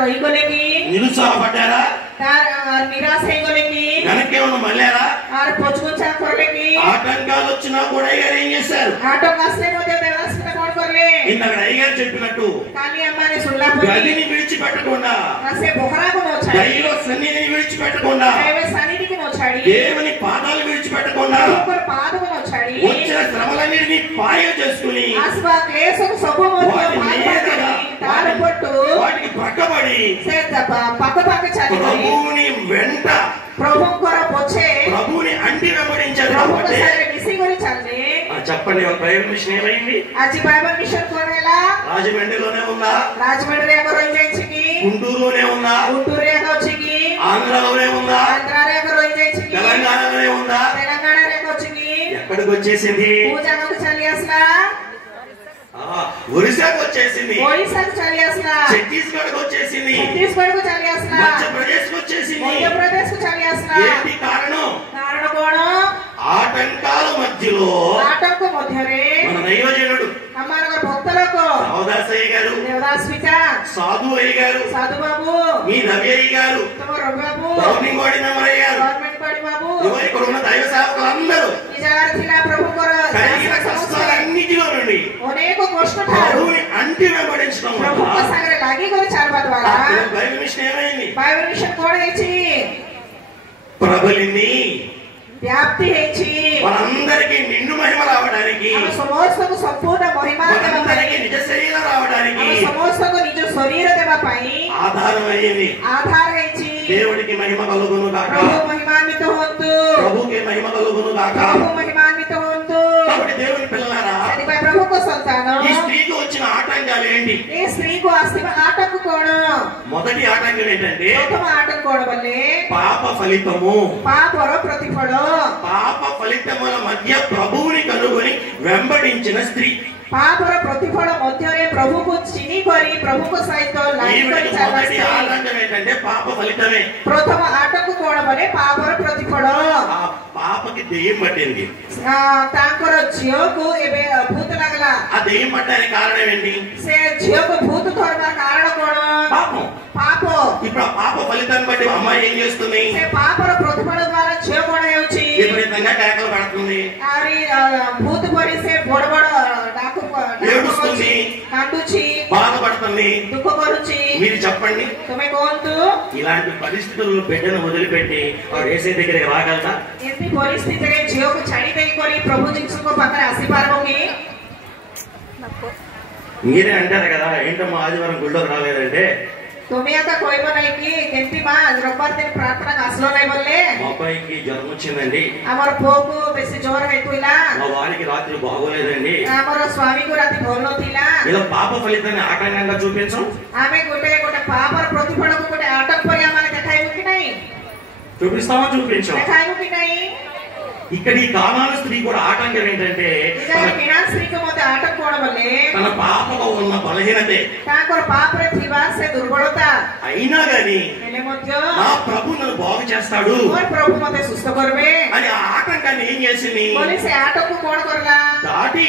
ରହିଗଲେ କି? నిరుత్సాహపడ్డారా? ତାର ନିରାଶ ହେଇଗଲେ କି? వెనక్కి ఏమన్నా మళ్ళారా? ଆର ପଛଘୁଞ୍ଚା କରିଲେ କି? ఆటంకాలు వచ్చినా కూడా అయ్యగారు ఏం చేశారు? ଆଟକ ଆସିଲେ ମଧ୍ୟ ଦେବଦାସ୍ମିତା କଣ କଲେ? ఇందాక అయ్యగారు చెప్పినట్టు କାଲି ଆମମାନେ ଶୁଣିଲା ପରେ గదిని విడిచిపెట్టకుండా, ସେ ବଖରାକୁ ନ ଛାଡି, దైవ సన్నిధిని విడిచిపెట్టకుండా, దైవ సన్నిధికి ନ ଛାଡି, దేవుని పాదాలు విడిచిపెట్టకుండా, ପ୍ରଭୁଙ୍କର ପାଦକୁ ନ ଛାଡି, వచ్చిన శ్రమలన్నిటినీ పాయ చేసుకుని ଆସିବା କ୍ଲେଶକୁ ସବୁ ମଧ୍ୟ వాటి ଭାଗ మీదగా, କରି ତାର ପଟୁ వాటికి పక్కబడి ସେ ପାଖ ପାଖ ଚାଲିକରି ప్రభువుని వెంట, ପ୍ରଭୁଙ୍କର ପଛେ ప్రభువుని అంటి వెంబడించారు. ପ୍ରଭୁଙ୍କ కాబట్టి ସାଙ୍ଗରେ ମିଶିକରି ଚାଲିଲେ. చెప్పండి, ఒక బైబిల్ మిషన్ ఏమైంది? ଆଜି ବାଇବଲ ମିଶନ କଣ ହେଲା? రాజమండ్రిలోనే ఉందా? ରାଜମଣ୍ଡରେ ଏକ ରହିଯାଇଛି କି? గుంటూరులోనే ఉందా? గుంటూరుରେ ଏକ ଅଛି କି? ఆంధ్రలోనే ఉందా? ଆନ୍ଧ୍ରାରେ ଏକ ରହିଯାଇଛି କି? తెలంగాణలోనే ఉందా? ତେଲେଙ୍ଗାନାରେ ଏକ ଅଛି କି? ఎక్కడికి వచ్చేసింది? କୋଉ ଜାଗାକୁ ଚାଲି ଆସିଲା? ఒరిస్సాకు వచ్చేసింది, ଓଡ଼ିଶାକୁ ଚାଲି ଆସିଲା, ఛత్తీస్గఢ్కి వచ్చేసింది, ଛତିଶଗଡ଼କୁ ଚାଲି ଆସିଲା, మధ్యప్రదేశ్కి వచ్చేసింది. ମଧ୍ୟପ୍ରଦେଶକୁ ଚାଲି ଆସିଲା. ఏంటి కారణం? କାରଣ କଣ? ఆటంకాల మధ్యలో ଆଟଙ୍କ ମଧ୍ୟରେ మన దైవజనుడు ଆମମାନଙ୍କର ଭକ୍ତ ଲୋକ దేవదాసయ్య గారు, ଦେବଦାସ୍ମିତା, సాధు అయ్య గారు, ସାଧୁ ବାବୁ, మీ రవి అయ్య గారు, ତମ ରବି ବାବୁ, గవర్నింగ్ బాడీ మెంబర్ అయ్య గారు, ଗଭର୍ଣ୍ଣମେଣ୍ଟ ବାବୁ, ఇక్కడ ఉన్న దైవ ఈ జాగాରେ ଥିଲା ପ୍ରଭୁଙ୍କର కలిగిన కష్టాలన్నిటిలో నుండి ଅନେକ କଷ୍ଟ ଠାରୁ ప్రభువుని అంటి వెంబడించడం ପ୍ରଭୁଙ୍କ వల్ల ସାଙ୍ଗରେ ଲାଗିକରି ଚାଲିବା ଦ୍ୱାରା బైబిల్ మిషన్ ఏమైంది? ବାଇବେଲ ମିଶନ କଣ ହେଇଛି? ప్రబలింది. వ్యాప్తి ହେଇଛି। మనందరికీ నిండు మహిమ రావడానికి, ଆମ ସମସ୍ତଙ୍କୁ ସମ୍ପୂର୍ଣ୍ଣ ମହିମା ଦେବା ପାଇଁ, మనందరికీ నిజ శరీరం రావడానికి ଆମ ସମସ୍ତଙ୍କୁ ନିଜ ଶରୀର ଦେବା ପାଇଁ ఆధారం అయ్యింది. ఆధాର ହେଇଛି। దేవుడికి మహిమ కలుగును గాక, ପ୍ରଭୁ ମହିମାନ୍విତ ହୁଅନ୍ତୁ, ప్రభుకి మహిమ కలుగును గాక. ପ୍ରଭୁ మహిమాన్విତ ହୁଅନ୍ତୁ। కాబట్టి దేవుని పిల్లలారా, ସେଥିପାଇଁ ପ୍ରଭୁଙ୍କ ସନ୍ତାନ ఈ స్త్రీకి వచ్చిన ఆటంకాలు ఏంటి? ଏ ସ୍ତ୍ରୀକୁ ଆସିଥିବା ଆଟକ କଣ? మొదటి ఆటంకం ఏంటంటే ପ୍ରଥମ ଆଟକ କଣ ବୋଲେ పాప ఫలితము. ପାପର ପ୍ରତିଫଳ। పాప ఫలితముల మధ్య ప్రభువుని కనుగొని వెంబడించిన స్త్రీ. ପାପର ପ୍ରତିଫଳ ମଧ୍ୟରେ ପ୍ରଭୁକୁ ଚିହ୍ନି କରି ପ୍ରଭୁଙ୍କ ସହିତ ଲାଗି କରି ఈవిడికి ଚାଲିବା మొదటి ସ୍ତ୍ରୀ। ఆటంకం ఏంటంటే పాప ఫలితమే. ପ୍ରଥମ ଆଟକ କଣ ବୋଲେ ପାପର ପ୍ରତିଫଳ। ఆ పాపకి దెయ్యం పట్టింది. ତାଙ୍କର ଝିଅକୁ ଏବେ ଭୂତ ଲାଗିଲା। ఆ దెయ్యం పట్టడానికి కారణం ఏంటి? ସେ ଝିଅକୁ ଭୂତ ଧରିବା କାରଣ କଣ? పాపం. ପାପ। ఇప్పుడు ఆ పాప ఫలితాన్ని బట్టి అమ్మాయి ఏం చేస్తుంది? ସେ ପାପର ପ୍ରତିଫଳ ଦ୍ୱାରା ଝିଅ କଣ ହେଉଛି? విపరీతంగా కేకలు పడుతుంది, ଆହୁରି ଭୂତ ପରି ସେ ବଡ ବଡ ଡାକୁ ఏడుస్తుంది, କାନ୍ଦୁଛି, బాధపడుతుంది. ଦୁଃଖ କରୁଛି। మీరు చెప్పండి, ତୁମେ କୁହନ୍ତୁ ఇలాంటి పరిస్థితుల్లో బిడ్డను వదిలిపెట్టి వాడు ఏసే దగ్గరికి రాగలరా? ଏମିତି ପରିସ୍ଥିତିରେ ଝିଅକୁ ଛାଡି ଦେଇକରି ପ୍ରଭୁ ଯୀଶୁଙ୍କ ପାଖରେ ଆସିପାରିବ କି? మీరే అంటారు కదా, ఏంటమ్మా ఆదివారం గుళ్ళోకి రాలేదంటే, ତୁମେ ଏକା କହିବ ନାହିଁ କି କେମିତି ମା ରବିବାର ଦିନ ପ୍ରାର୍ଥନା ଆସିଲ ନାହିଁ ବୋଲେ? మా అబ్బాయికి జ్వరం వచ్చిందండి, ଆମର ପୁଅକୁ ବେଶୀ ଜ୍ୱର ହେଇଥିଲା, మా వారికి రాత్రి బాగోలేదండి. ଆମର ସ୍ୱାମୀକୁ ରାତି ଭଲ ନଥିଲା। ఇలా పాప ఫలితాన్ని ఆటంకంగా చూపించం, ଆମେ ଗୋଟେ ପାପର ପ୍ରତିଫଳକୁ ଗୋଟେ ଆଟକ ପରି ଆମେ ଦେଖାଇବୁ କି ନାହିଁ? చూపిస్తామా? చూపించం. ଦେଖାଇବୁ କି ନାହିଁ? ఇక్కడ ఈ కానాను స్త్రీ కూడా ఆటంకం ఏంటంటే କିଣା ସ୍ତ୍ରୀକୁ ମଧ୍ୟ ଆଟକ କଣ ବୋଲେ తన పాపలో ఉన్న బలహీనతే. ତାଙ୍କର ପାପରେ ଥିବା ସେ ଦୁର୍ବଳତା। అయినా గాని ହେଲେ ମଧ୍ୟ నా ప్రభు నన్ను బాగు చేస్తాడు ମୋର ପ୍ରଭୁ ମତେ ସୁସ୍ଥ କରିବେ అని ఆ ఆటంకాన్ని ఏం చేసింది? ବୋଲି ସେ ଆଟକକୁ କଣ କରିଲା? దాటి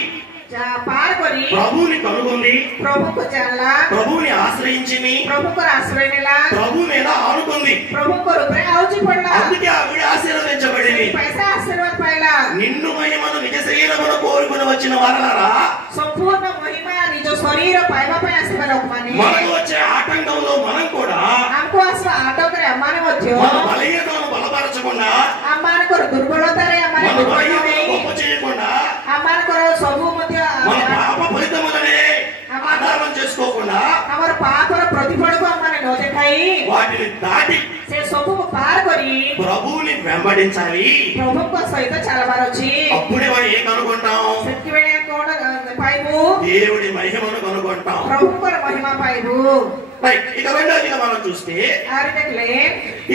ପାର କରି ప్రభువుని కనుగొంది, ପ୍ରଭୁକୁ ଜାଣିଲା, ప్రభువుని ఆశ్రయించింది, ପ୍ରଭୁଙ୍କର ଆଶ୍ରୟ ନେଲା, ప్రభు మీద ఆనుకుంది. ପ୍ରଭୁଙ୍କର ଉପରେ ଆଉଜି ପଡିଲା। అందుకే ఆవిడ ఆశీర్వదించబడింది. ପଇସା ଆଶୀର୍ବାଦ ପାଇଲା। నిన్ను మహిమను నిజ శరీరమును కోరుకుని వచ్చిన వారలారా, ସମ୍ପୂର୍ଣ୍ଣ ମହିମା ନିଜ ଶରୀର ପାଇବା ପାଇଁ ଆସିବା ଲୋକମାନେ మనకు వచ్చే ఆటంకంలో మనం కూడా ଆମକୁ ଆସିବା ଆଟକରେ ଆମମାନେ ମଧ୍ୟ మన బలహీనతను బలపరచకుండా, ଆମମାନଙ୍କର ଦୁର୍ବଳତାରେ ଆମମାନେ మన ଦୁର୍ବଳ బలహీనతను ନେଇ గొప్ప చేయకుండా, ଆମମାନଙ୍କର ସବୁ ମଧ୍ୟ మన పాప ఫలితములనే ఆధారం చేసుకోకుండా ଆମର ପାପର ପ୍ରତିଫଳକୁ ଆମମାନେ ନ ଦେଖାଇ వాటిని దాటి ସେ ସବୁକୁ ପାର କରି ప్రభువుని వెంబడించాలి. ପ୍ରଭୁଙ୍କ ସହିତ ଚାଲବାର ଅଛି। అప్పుడే మనం ఏం కనుగొంటాం? ସେତିକିବେଳେ କଣ ପାଇବୁ? దేవుడి మహిమను కనుగొంటాం. ପ୍ରଭୁଙ୍କର ମହିମା ପାଇବୁ। రైట్. ఇక రెండోదిగా మనం చూస్తే ଆହୁରି ଦେଖିଲେ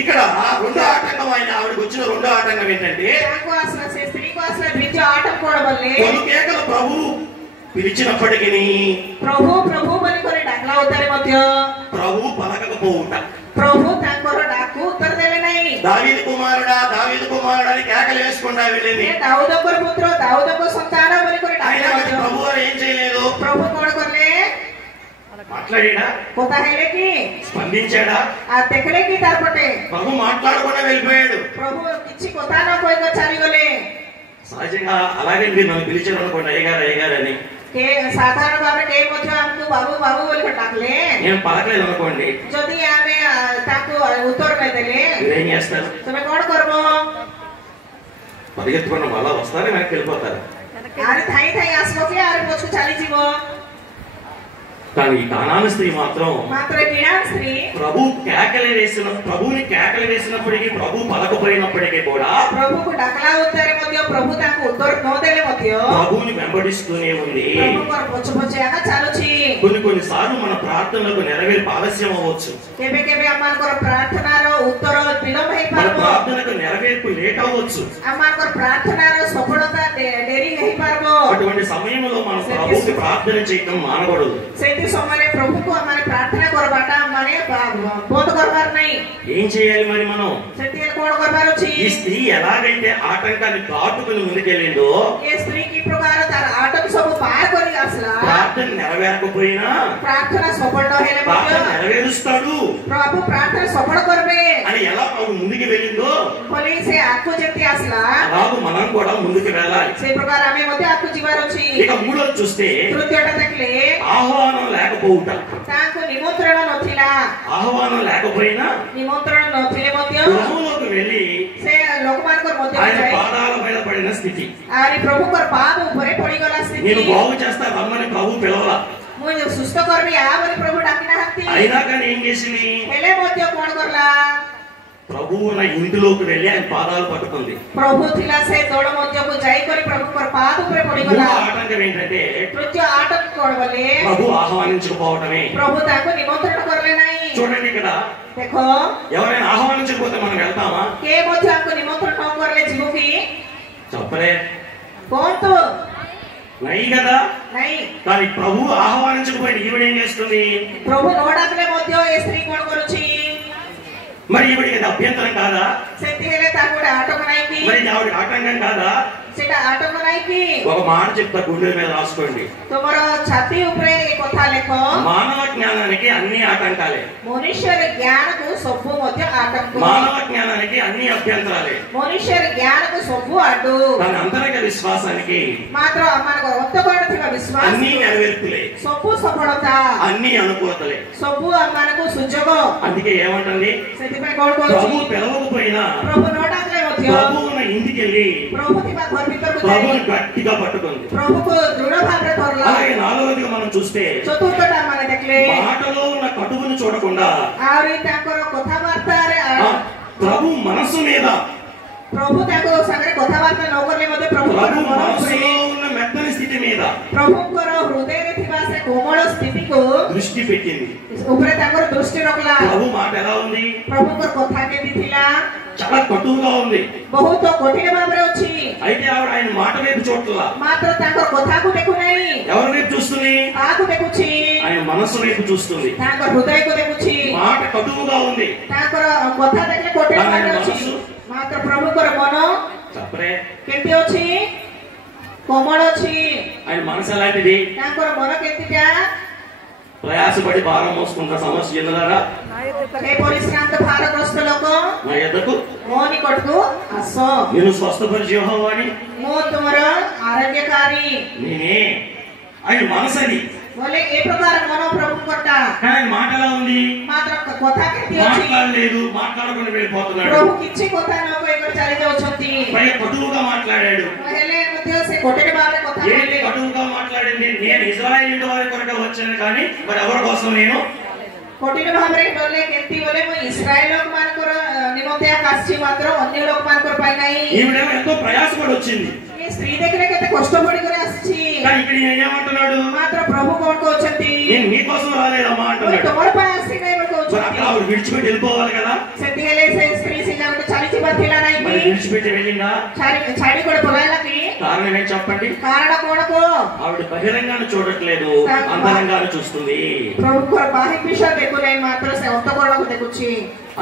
ఇక్కడ రెండో ఆటంకం ఆయన ఆవిడకి వచ్చిన రెండో ఆటంకం ఏంటంటే, ତାଙ୍କୁ ଆସିଲା ସେ ସ୍ତ୍ରୀକୁ ଆସିଲା ଦ୍ୱିତୀୟ ଆଟକ କଣ ବୋଲେ పలు కేకలు ప్రభు పిలిచినప్పటికీ ପ୍ରଭୁ ପ୍ରଭୁ ବୋଲି କରି ଡାକଲା ଉତ୍ତରେ ମଧ୍ୟ ప్రభు పలకకపోవుట. ପ୍ରଭୁ ତାଙ୍କର ଡାକୁ ଉତ୍ତର ଦେଲେ ନାହିଁ। దావీదు కుమారుడా, దావీదు కుమారుడా అని కేకలు వేసుకుంటా వెళ్ళింది. ସେ ଦାଉଦଙ୍କର ପୁତ୍ର ଦାଉଦଙ୍କ ସନ୍ତାନ ବୋଲି କରି అయినా ଡାକିଲା కానీ ମଧ୍ୟ ప్రభు వారు ఏం చేయలేదు. ପ୍ରଭୁ କଣ କଲେ? మాట్లాడా? କଥା ହେଲେ କି స్పందించాడా? ଦେଖିଲେ କି ତାର ପଟେ ప్రభు మాట్లాడకుండా వెళ్ళిపోయాడు. ପ୍ରଭୁ କିଛି କଥା ନ କହିକି ଚାଲିଗଲେ। సహజంగా అలాగే మీరు నన్ను పిలిచారు అనుకోండి, అయ్యగారు అయ్యగారు అని, ସାଧାରଣ ଭାବରେ କେହି ମଧ୍ୟ ଆମକୁ ବାବୁ ବାବୁ ବୋଲି ଡାକିଲେ, నేను పలకలేదు అనుకోండి, ଯଦି ଆମେ ତାଙ୍କୁ ଉତ୍ତର ଦେଇଦେଲେ మీరేం చేస్తారు? ତମେ କଣ କରିବ? పరిగెత్తుకున్న మళ్ళా వస్తారు, వెనక్కి వెళ్ళిపోతారు. ଆରେ ଥାଇ ଥାଇ ଆସିବ କି ଆରେ ପଛକୁ ଚାଲିଯିବ। కానీ ఈ కానాను స్త్రీ మాత్రం ମାତ୍ର କିଣା ସ୍ତ୍ରୀ ప్రభువుని కేకలు వేసినప్పటికీ, ప్రభు పలకపోయినప్పటికీ కూడా ପ୍ରଭୁକୁ ଡାକଲା ଉତ୍ତରେ ମଧ୍ୟ ପ୍ରଭୁ ତାଙ୍କୁ ଉତ୍ତର ନ ଦେଲେ ମଧ୍ୟ ప్రభువుని వెంబడిస్తూనే ఉంది. ପ୍ରଭୁଙ୍କର ପଛ ପଛେ ଆକା ଚାଲୁଛି। కొన్ని సార్లు మన ప్రార్థనలకు నెరవేర్పు ఆలస్యం అవ్వచ్చు, କେବେ କେବେ ଆମମାନଙ୍କର ପ୍ରାର୍ଥନାର ଉତ୍ତର ବିଳମ୍ବ మన ହେଇପାରିବ, ప్రార్థనకు నెరవేర్పు లేట్ అవ్వచ్చు. ଆମମାନଙ୍କର ପ୍ରାର୍ଥନାର ସଫଳତା ଡେରି ହେଇପାରିବ। అటువంటి సమయంలో మనం ప్రభువుకి ప్రార్థన చేయటం మానకూడదు. ସେଠି ସମୟରେ ପ୍ରଭୁକୁ ଆମେ ପ୍ରାର୍ଥନା କରବାଟା ମାନେ ବନ୍ଦ କରବାର ନାହିଁ। ఏం చేయాలి మరి మనం? ସେଠି କଣ କରବାର ଅଛି? ఈ స్త్రీ ఎలాగైతే ఆటంకాన్ని దాటుకుని ముందుకెళ్ళిందో, ଏ ସ୍ତ୍ରୀ କି ପ୍ରକାର ତାର ଆଟକ ସବୁ ପାର କରି ଆସିଲା, ప్రార్థన నెరవేరకపోయినా ପ୍ରାର୍ଥନା ସଫଳ ନ ହେଲେ ప్రార్థన ମଧ୍ୟ నెరవేరుస్తాడు ପ୍ରଭୁ ପ୍ରାର୍ଥନା ସଫଳ କରିବେ అని ఎలా ఆవిడ ముందుకు వెళ్ళిందో, ବୋଲି ସେ ଆଗକୁ ଯେମିତି ଆସିଲା అలాగూ మనం కూడా ముందుకు వెళ్ళాలి. ସେ ପ୍ରକାର ଆମେ ମଧ୍ୟ ଆଗକୁ ଯିବାର ଅଛି. ఇక మూడోది చూస్తే ତୃତୀୟଟା ଦେଖିଲେ ఆహ్వానం లేకపోవుట. ତାଙ୍କୁ ନିମନ୍ତ୍ରଣ ନଥିଲା. ఆహ్వానం లేకపోయినా ନିମନ୍ତ୍ରଣ ନଥିଲେ ମଧ୍ୟ గృహంలోకి వెళ్ళి ସେ ଲୋକମାନଙ୍କର ମଧ୍ୟରେ ఆయన ଯାଇ పాదాల మీద పడిన స్థితి. ଆରି ପ୍ରଭୁଙ୍କର ପାଦ ଉପରେ ପଡିଗଲା ସ୍ଥିତି. నేను బాగు చేస్తా రమ్మని ప్రభు పిలవలా. ମୁଁ ସୁସ୍ଥ କରିବି ଆ ବୋଲି ପ୍ରଭୁ ଡାକି ନାହାନ୍ତି. అయినా కానీ ఏం చేసింది? ହେଲେ ମଧ୍ୟ କଣ କଲା? ప్రభువు నా ఇంటిలోకి వెళ్ళి ఆయన పాదాలు పట్టుకుంది. ପ୍ରଭୁ ଥିଲା ସେ ଦୋଳ ମଧ୍ୟକୁ ଯାଇକରି ପ୍ରଭୁଙ୍କର ପାଦ ଉପରେ ପଡିଗଲା. ఆటంకం ఏంటంటే ତୃତୀୟ ଆଟକ କଣ ବୋଲେ ప్రభు ఆహ్వానించకపోవటమే. ପ୍ରଭୁ ତାଙ୍କୁ ନିମନ୍ତ୍ରଣ କରିଲେ ନାହିଁ. చూడండి ఇక్కడ ଦେଖ ఎవరైనా ఆహ్వానించకపోతే మనం వెళ్తామా? କେ ମଧ୍ୟ ଆମକୁ ନିମନ୍ତ୍ରଣ ନ କରିଲେ ଯିବୁ କି? చెప్పలే କୁହନ୍ତୁ నై కదా. ନାଇଁ. కానీ ప్రభు ఆహ్వానించకపోయిన ఈవిడ ఏం చేస్తుంది? ପ୍ରଭୁ ନ ଡାକିଲେ ମଧ୍ୟ ଏ ସ୍ତ୍ରୀ କଣ କରୁଛି? మరి ఈవిడికి అభ్యంతరం కాదా? ସେଠି ହେଲେ ତାକୁ ଗୋଟେ ଆଟକ ନାହିଁ କି? మరి ఆవిడ ఆటంకం కాదా? ସେଟା ଆଟକ ନାହିଁ କି? ఒక మాట చెప్తా, గుండెల మీద రాసుకోండి. ତୁମର ଛାତି ଉପରେ ଏ କଥା ଲେଖ. మానవ జ్ఞానానికి అన్ని ఆటంకాలే. ମନୁଷ୍ୟର ଜ୍ଞାନକୁ ସବୁ ମଧ୍ୟ ଆଟଙ୍କ. మానవ జ్ఞానానికి అన్ని అభ్యంతరాలే. ମନୁଷ୍ୟର ଜ୍ଞାନକୁ ସବୁ ଆଡୁ. తన అంతరంగ విశ్వాసానికి ମାତ୍ର ଆମମାନଙ୍କ ଅନ୍ତଃକରଣ ଥିବା ବିଶ୍ୱାସ అన్ని నెరవేర్పులే, ସବୁ ସଫଳତା, అన్ని అనుకూలతలే. ସବୁ ଆମମାନଙ୍କୁ ସୁଯୋଗ. అందుకే ఏమంటుంది? ସେଥିପାଇଁ କଣ ప్రభు କରୁଛି? పిలవకపోయినా ପ୍ରଭୁ ନ ଡାକିଲେ ମଧ୍ୟ ప్రభు ఉన్న ఇంటికి వెళ్ళి ପ୍ରଭୁ ଥିବା ଘର ଭିତରକୁ ଯାଇ ప్రభుని గట్టిగా పట్టుకుంది. ପ୍ରଭୁକୁ ଦୃଢ ଭାବରେ ଧରିଲା. అలాగే నాలుగోదిగా మనం చూస్తే ଚତୁର୍ଥଟା ମାନେ ଦେଖିଲେ మాటలో ఉన్న కటువును చూడకుండా ଆହୁରି ତାଙ୍କର କଥାବାର୍ତ୍ତାରେ ప్రభు మనసు మీద, ପ୍ରଭୁ ତାଙ୍କ ସାଙ୍ଗରେ କଥାବାର୍ତ୍ତା ନ କଲେ ମଧ୍ୟ ప్రభు ପ୍ରଭୁଙ୍କର ମନ ଉପରେ మనసులో ఉన్న మెత్తని స్థితి మీద ପ୍ରଭୁଙ୍କର ହୃଦୟରେ ଥିବା ସେ କୋମଳ ସ୍ଥିତିକୁ దృష్టి పెట్టింది. ଉପରେ ତାଙ୍କର ଦୃଷ୍ଟି ରଖିଲା. ప్రభు మాట ఎలా ఉంది? ପ୍ରଭୁଙ୍କର କଥା କେମିତି ଥିଲା? చాలా కటువుగా ఉంది. ବହୁତ କଠିନ ଭାବରେ ଅଛି. అయితే ఆవిడ ఆయన మాట వైపు చూడట్లా. ମାତ୍ର ତାଙ୍କ କଥାକୁ ଦେଖୁନାହିଁ. ఎవరి వైపు చూస్తుంది? କାହାକୁ ଦେଖୁଛି? ఆయన మనసు వైపు చూస్తుంది. ତାଙ୍କ ହୃଦୟକୁ ଦେଖୁଛି. మాట కటువుగా ఉంది. ତାଙ୍କର କଥା ଦେଖିଲେ କଠିନ ଭାବରେ ଅଛି. ମାତ୍ର ପ୍ରଭୁଙ୍କର ମନ చెప్పరే କେମିତି ଅଛି? କୋମଳ ଅଛି. ఆయన మనసు ఎలాంటిది? ତାଙ୍କର ମନ କେମିତିଟା? ప్రయాసపడి భారం మోసుకుంటున్న సమస్య చెందులారా हे परिश्रांत भारग्रस्त लोक నా యొద్దకు ମୋ నిକଟକୁ ଆସ. నేను స్వస్థపరిచే యెహోవాని, ମୁଁ ତୁମର ఆరోగ్యకారి. నేనే. ఆయన మనసు అది. बोले ए प्रकार मन प्रभुଙ୍କଟା కానీ ఆయన మాట ఎలా ఉంది? मात्र କଥା କେମିତି ଅଛି? మాట్లాడలేదు, మాట్లాడకుండా వెళ్ళిపోతున్నాడు. प्रभु କିଛି କଥା ନ କହିकर ଚାଲି ଯାଉଛନ୍ତି. పైగా కటువుగా మాట్లాడాడు. ହେଲେ ମଧ୍ୟ ସେ କଠିନ ଭାବରେ କଥା ఏంటి କହିଲେ. కటువుగా మాట్లాడింది? నేను ఇశ్రాయేలు వారి కొరకు వచ్చాను కానీ మరి ఎవరి కోసం? నేను କଠିନ ଭାବରେ କହିଲେ କେମିତି ବୋଲେ ମୁଁ ଇସ୍ରାଏଲ ଲୋକମାନଙ୍କର ନିମନ୍ତେ ଆସିଛି, ମାତ୍ର ଅନ୍ୟ ଲୋକମାନଙ୍କର ପାଇଁ ନାହିଁ. ఈవిడేమో ఎంతో ప్రయాసపడి వచ్చింది. ଏ ସ୍ତ୍ରୀ ଦେଖିଲେ କେତେ କଷ୍ଟ ପଡିକରି ଆସିଛି. కానీ ఇక్కడ ఈయన ఏమంటున్నాడు? ମାତ୍ର ପ୍ରଭୁ କଣ କହୁଛନ୍ତି? నేను మీకోసం రాలేదమ్మా ମୁଁ అంటున్నాడు. ତୁମର ପାଇଁ ଆସିନି ବୋଲି మరి କହୁଛନ୍ତି. అక్కడ ఆవిడ విడిచిపెట్టి వెళ్ళిపోవాలి కదా. ସେଠି ହେଲେ ସେ ସ୍ତ୍ରୀ ସେ ଜାଗାକୁ ଚାଲିଯିବାର ଥିଲା ନାହିଁ మరి କି? విడిచిపెట్టి వెళ్ళిందా? ଛାଡି କୁଆଡେ ପଳାଇଲା କି? కారణం ఏం చెప్పండి? କାରଣ କଣ କହ? ఆవిడ బహిరంగాన్ని చూడట్లేదు, అంతరంగాన్ని చూస్తుంది. ପ୍ରଭୁଙ୍କର ବାହ୍ୟ ବିଷୟ ଦେଖୁନାହିଁ, ମାତ୍ର ସେ ଅନ୍ତଃକରଣକୁ ଦେଖୁଛି.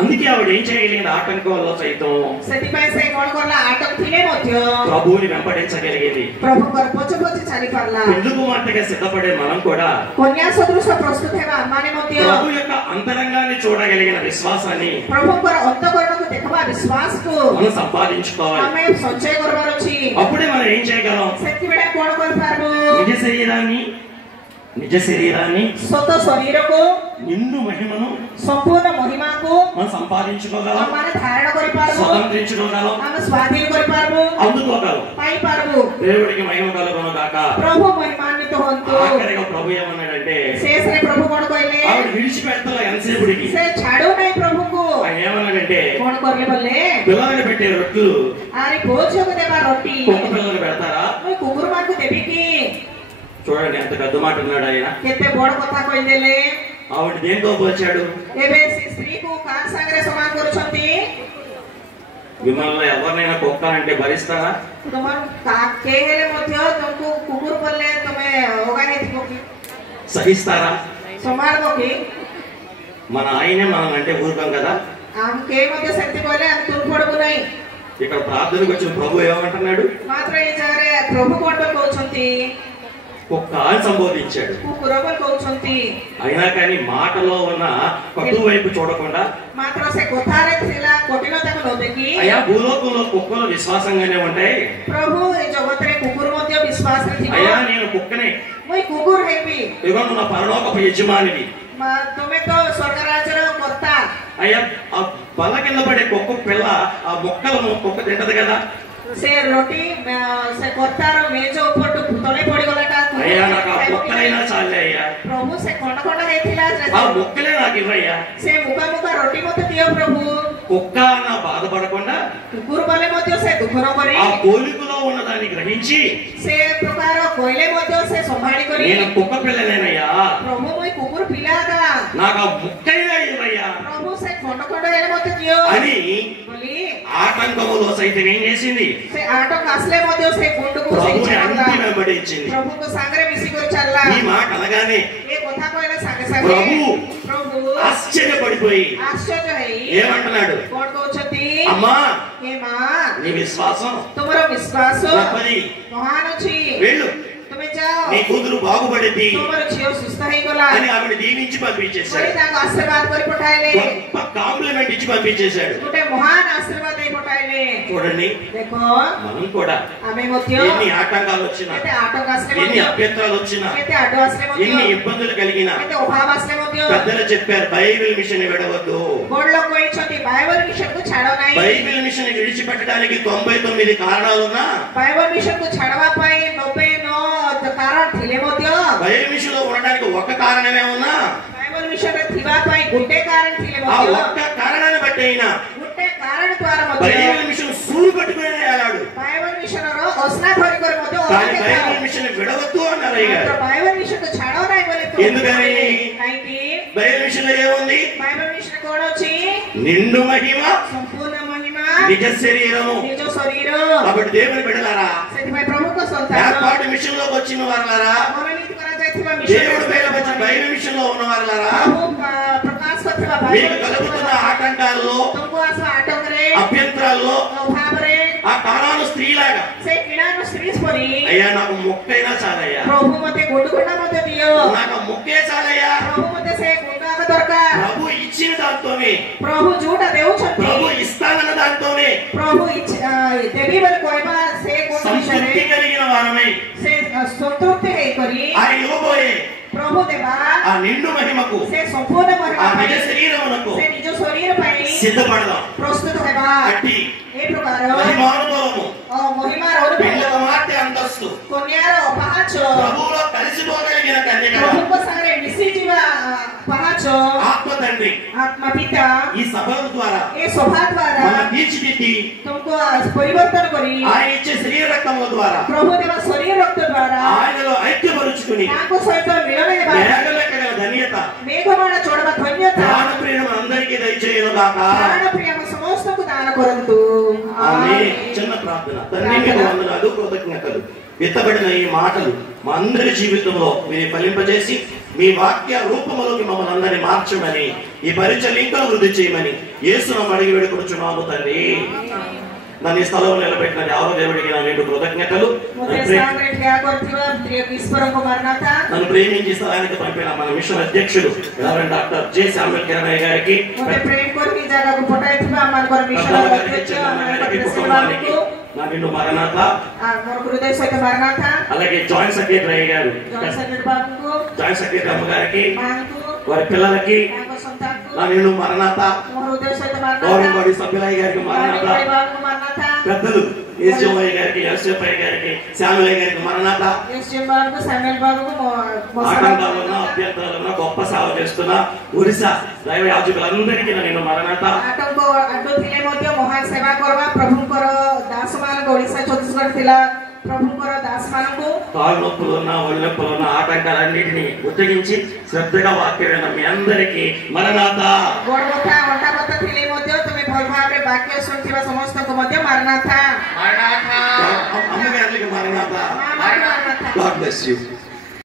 అందుకే ఆవిడ ఏం చేయగలిగింది? ఆటంకం వల్ల సైతం ସେଥିପାଇଁ ସେ କଣ କଲା? ଆଟକ ଥିଲେ ମଧ୍ୟ ప్రభువుని వెంబడించగలిగింది. ପ୍ରଭୁଙ୍କର ପଛେ ପଛେ ଚାଲି ପାରିଲା. పెండ్లి కుమార్తెగా సిద్ధపడే మనం కూడా କନ୍ୟା ସଦୃଶ ପ୍ରସ୍ତୁତ ହେବା ଆମମାନେ ମଧ୍ୟ ప్రభు యొక్క అంతరంగాన్ని చూడగలిగిన విశ్వాసాన్ని ପ୍ରଭୁଙ୍କର ଅନ୍ତଃକରଣକୁ ଦେଖବା ବିଶ୍ୱାସକୁ మనం సంపాదించుకోవాలి. ଆମେ ସଞ୍ଚୟ କରିବାର ଅଛି. అప్పుడే మనం ఏం చేయగలం? ସେଥିବେଳେ କଣ କରିପାରିବୁ? నిజ శరీరాన్ని ସତ ଶରୀରକୁ నిండు మహిమను ସମ୍ପୂର୍ଣ୍ଣ ମହିମାକୁ మనం సంపాదించుకోగలం, ଆମମାନେ ଧାରଣ କରିପାରିବୁ, స్వతంత్రించుకోగలం, ଆମେ ସ୍ୱାଧୀନ କରିପାରିବୁ, అందుకోగలం. ପାଇପାରିବୁ. దేవుడికి మహిమ కలుగును గాక. ପ୍ରଭୁ ମହିମାନ୍విତ ହୁଅନ୍ତୁ. ఆఖరిగా ప్రభు ఏమన్నాడంటే, ଶେଷରେ ପ୍ରଭୁ କଣ କହିଲେ? ఆవిడ విడిచిపెడతా ఎంతసేపుడికి. ସେ ଛାଡୁ ନାହିଁ ପ୍ରଭୁକୁ. ఆయన ఏమన్నాడంటే, କଣ କରିଲେ ବୋଲେ? పిల్లలకు పెట్టే రొట్లు ଆରେ ପୁଅଝିଅକୁ ଦେବା ରୋଟି కుక్క పిల్లలకు పెడతారా? ମୁଁ କୁକୁର ମାନଙ୍କୁ ଦେବି କି? చూడండి ఎంత పెద్ద మాట అన్నాడు ఆయన. କେତେ ବଡ କଥା କହିଦେଲେ. ఆవిడ దేంతో పోల్చాడు? ଏବେ ସେ ସ୍ତ୍ରୀକୁ କାହା ସାଙ୍ଗରେ ସମାନ କରୁଛନ୍ତି? మిమ్మల్ని ఎవరినైనా కుక్క అంటే భరిస్తారా? ତମର କେ ହେଲେ ମଧ୍ୟ ତମକୁ କୁକୁର କଲେ ତମେ ଅଗା ହେଇଥିବ କି? సహిస్తారా? ସମ୍ଭାଳିବ କି? మన ఆయనే మనం అంటే ఊరుకోం కదా. ଆମେ କେ ମଧ୍ୟ ସେମିତି କହିଲେ ଆମେ ତୁଲ ପଡିବୁ ନାହିଁ. ఇక్కడ ప్రార్థనకు వచ్చిన ప్రభు ఏమంటున్నాడు? ମାତ୍ର ଏଇ ଜାଗାରେ ପ୍ରଭୁ କଣ ବୋଲି କହୁଛନ୍ତି? కుక్క అని సంబోధించాడు. କୁକୁର ବୋଲି କହୁଛନ୍ତି. అయినా కానీ మాటలో ఉన్న కటు వైపు చూడకుండా ମାତ୍ର ସେ କଥାରେ ଥିଲା କଠିନତାକୁ कहते कि అయ్యా భూలోకంలో కుక్కలు విశ్వాసంగానే ఉంటాయి. प्रभु ए जगत रे कुकुर मध्य विश्वास रे थिबो అయ్యా నేను కుక్కనే, मुई कुकुर हेबी ఇదిగో నువ్వు నా పరలోకపు యజమానివి. तुमे तो स्वर्ग राज्य रो कर्ता అయ్యా ఆ బల్ల కింద పడే కుక్క పిల్ల ఆ మొక్కలను కుక్క తింటది కదా. से रोटी से कर्तार मेज ऊपर तो तले पड़ी गलाटा అయ్యా నాకు ఆ మొక్కలైనా చాలే అయ్యా, प्रभु से कोंड कोंड हेथिला ఆ మొక్కలే నాకు ఇవ్వయ్యా. से मुका मुका रोटी मते दियो प्रभु కుక్క నా బాధపడకుండా कुकुर बले मध्य से दुख न करी ఆ పోలికలో ఉన్నదాన్ని గ్రహించి से प्रकार कोइले मध्य से संभाळी करी నేను కుక్క పిల్లనేనయ్యా, प्रभु मुई कुकुर पिला दा నాకు ఆ మొక్కైనా ఇవ్వయ్యా प्रभु से कोंड कोंड हेले मते दियो అని बोली ఆటంకములో సైతం ఏం చేసింది, से आटो कासले मध्य से गुंड को से ప్రభుని चला అంతి వెంబడించింది. प्रभु को सांगरे मिसी को चलला ఈ మాట అనగానే ये कथा कोइला सांगे सांगे ప్రభు प्रभु ఆశ్చర్యపడిపోయి आश्चर्य है ఏమంటున్నాడు, कोण कहउछती అమ్మా हे मां నీ విశ్వాసం तुमरो विश्वास గొప్పది, महान अछि వెళ్ళు तुमे जाओ నీ కూతురు బాగుపడింది तुमरो झियो सुस्थ है गला అని ఆవిడ దీవించి कोई పంపించేశాడు. ताको आशीर्वाद करी पठाइले గొప్ప కాంప్లిమెంట్ ఇచ్చి పంపించేశాడు. गोटे महान आशीर्वाद दे पठाइले చూడండి देखो మనం కూడా आमे मध्य ఎన్ని ఆటంకాలు వచ్చినా, केते आटो कासले ఎన్ని मध्य అభ్యంతరాలు వచ్చినా, केते आटो आसले ఎన్ని मध्य ఇబ్బందులు కలిగినా केते अभाव आसले मध्य పెద్దలు చెప్పారు బైబిల్ మిషన్ విడవద్దు. बड़ लोग कहछथि बाइबल मिशन को छाड़ो नाही బైబిల్ మిషన్ విడిచిపెట్టడానికి 99 కారణాలున్నా बाइबल मिशन को छाड़वा पाई 99 कारण थिले मध्य బైబిల్ మిషన్ లో ఉండడానికి ఒక కారణమే ఉన్నా बाइबल मिशन रे थिबा पाई गुटे कारण थिले ఆ मध्य ఒక్క కారణాన్ని బట్టి అయినా गुटे कारण द्वारा मध्य బైబిల్ మిషన్ సూరు పట్టుకునే వెళ్ళాడు. बाइबल मिशन रो osna धरी करे मध्य కానీ బైబిల్ మిషన్ విడవద్దు అన్నారు అయ్య గారు. बाइबल मिशन को छाड़ो नाही बोले तो ఎందుకని? काई की బైబిల్ మిషన్ లో ఏముంది, बाइबल मिशन कोण अछि నిండు మహిమ संपूर्ण महिमा నిజ శరీరము. निज शरीर కాబట్టి దేవుని బిడ్డలారా, सेति भाई प्रभु को संतान ఏర్పాటు మిషన్ లోకి వచ్చిన వారలారా, मनोनीत करा जायथिबा దేవుడు मिशन బయలుపరిచిన బైబిల్ మిషన్ లో ఉన్న వారలారా, प्रभु प्रकाश करथिबा మీకు बाइबल కలుగుతున్న ఆటంకాల్లో तुमको आस आटो करे అభ్యంతరాల్లో अभाव रे ఆ కారణాలు స్త్రీలాగా से किणानो श्रीस परी అయ్యా నాకు మొక్కైనా చాలయ్యా, प्रभु मते गुंडगुंडा मते दियो నాకు మొక్కే చాలయ్యా, प्रभु मते से गुंडा का दरकार ప్రభు ఇచ్చిన దాంతోనే, प्रभु झूठा देउछथि ప్రభు ఇస్తానన్న దాంతోనే प्रभु देवी बल कोइबा से कोन సంతృప్తి विषय కలిగిన వారమై से संतुष्टि है करी ఆయన ఇవ్వబోయే प्रभु देवा ఆ నిండు మహిమకు, से संपूर्ण ఆ महिमा నిజ पाई శరీరమునకు से निज शरीर पाई సిద్ధపడదాం. प्रस्तुत हेबा అట్టి ए प्रकार మహిమానుభవము, महिमा పెళ్లి रो కుమార్తె అంతస్తు, कन्यार पहाच ప్రభువులో కలిసిపోగలిగిన కన్యక, प्रभु को संगे मिसी जीवा पहाच ఆత్మ తండ్రి आत्मा पिता ఈ సభల ద్వారా ए शोभा द्वारा మన తీర్చిదిద్ది तुमको परिवर्तन करी ఆయన ఇచ్చే శరీర రక్తముల ద్వారా प्रभु देवा शरीर रक्त द्वारा ఆయనలో ఐక్యపరుచుకుని ताको सहित मिलन हेबा మేఘలెక్కగల ధన్యత मेघमाण छोड़बा धन्यता ప్రాణప్రియుడు అందరికీ దయచేయును గాక. प्राण प्रिय समस्तకు దాన కొరంతు ఆమేన్. చిన్న ప్రార్థన. తండ్రి మీకు వందనాలు, కృతజ్ఞతలు. విత్తబడిన ఈ మాటలు మా అందరి జీవితంలో మీరు ఫలింపజేసి మీ వాక్య రూపంలోకి మమ్మల్ని అందరినీ మార్చమని, ఈ పరిచయం ఇంకా వృద్ధి చేయమని యేసునామమున అడిగి వేడుకొనుచున్నాము తండ్రి. నన్ను ఈ స్థలంలో నిలబెట్టిన దేవ దేవుడికి నా నిండు కృతజ్ఞతలు. నన్ను ప్రేమించి స్థలానికి పంపిన మన మిషన్ అధ్యక్షుడు రెవరెండ్ డాక్టర్ జె శామ్యూల్ కిరణయ్య గారికి, కుటుంబానికి నా నిండు మరణాత, అలాగే జాయింట్ సెక్రటరీ గారు, జాయింట్ సెక్రటరీ అమ్మగారికి, వారి పిల్లలకి నా నిండు మరణాత, గౌరవ బాడీ సభ్యులయ్య గారికి మరణాత, పెద్దలు ఏసీఓయ్య గారికి, ఎస్ఎఫ్ఐ గారికి, శామ్యూల్ గారికి మరణాత. ఆటంకాలున్నా అభ్యంతరాలున్నా గొప్ప సేవ చేస్తున్న ఒరిస్సా దైవ యాజకులందరికీ నా నిండు మరణాత. महान सेवा करवा प्रभुଙ୍କର ଦାସ ମାନଙ୍କ ଓଡ଼ିଶା ଛତିଶଗଡ଼ ଥିଲା ପ୍ରଭୁଙ୍କର ଦାସ ମାନଙ୍କୁ కాలు నొప్పులున్న ఒళ్ళు నొప్పులున్న ఆటంకాలన్నింటినీ ఉత్తగించి శ్రద్ధగా వాక్యమైన మీ అందరికీ మరణాత. ଗୋଡ଼ ବଥା ଅଣ୍ଟା ବଥା ଥିଲେ ମଧ୍ୟ ତୁମେ ଭଲ ଭାବରେ ବାକ୍ୟ ଶୁଣିଥିବା ସମସ୍ତଙ୍କୁ ମଧ୍ୟ ମରଣାଥା అమ్మగారికి మరణాత. ମରଣାଥା God bless you.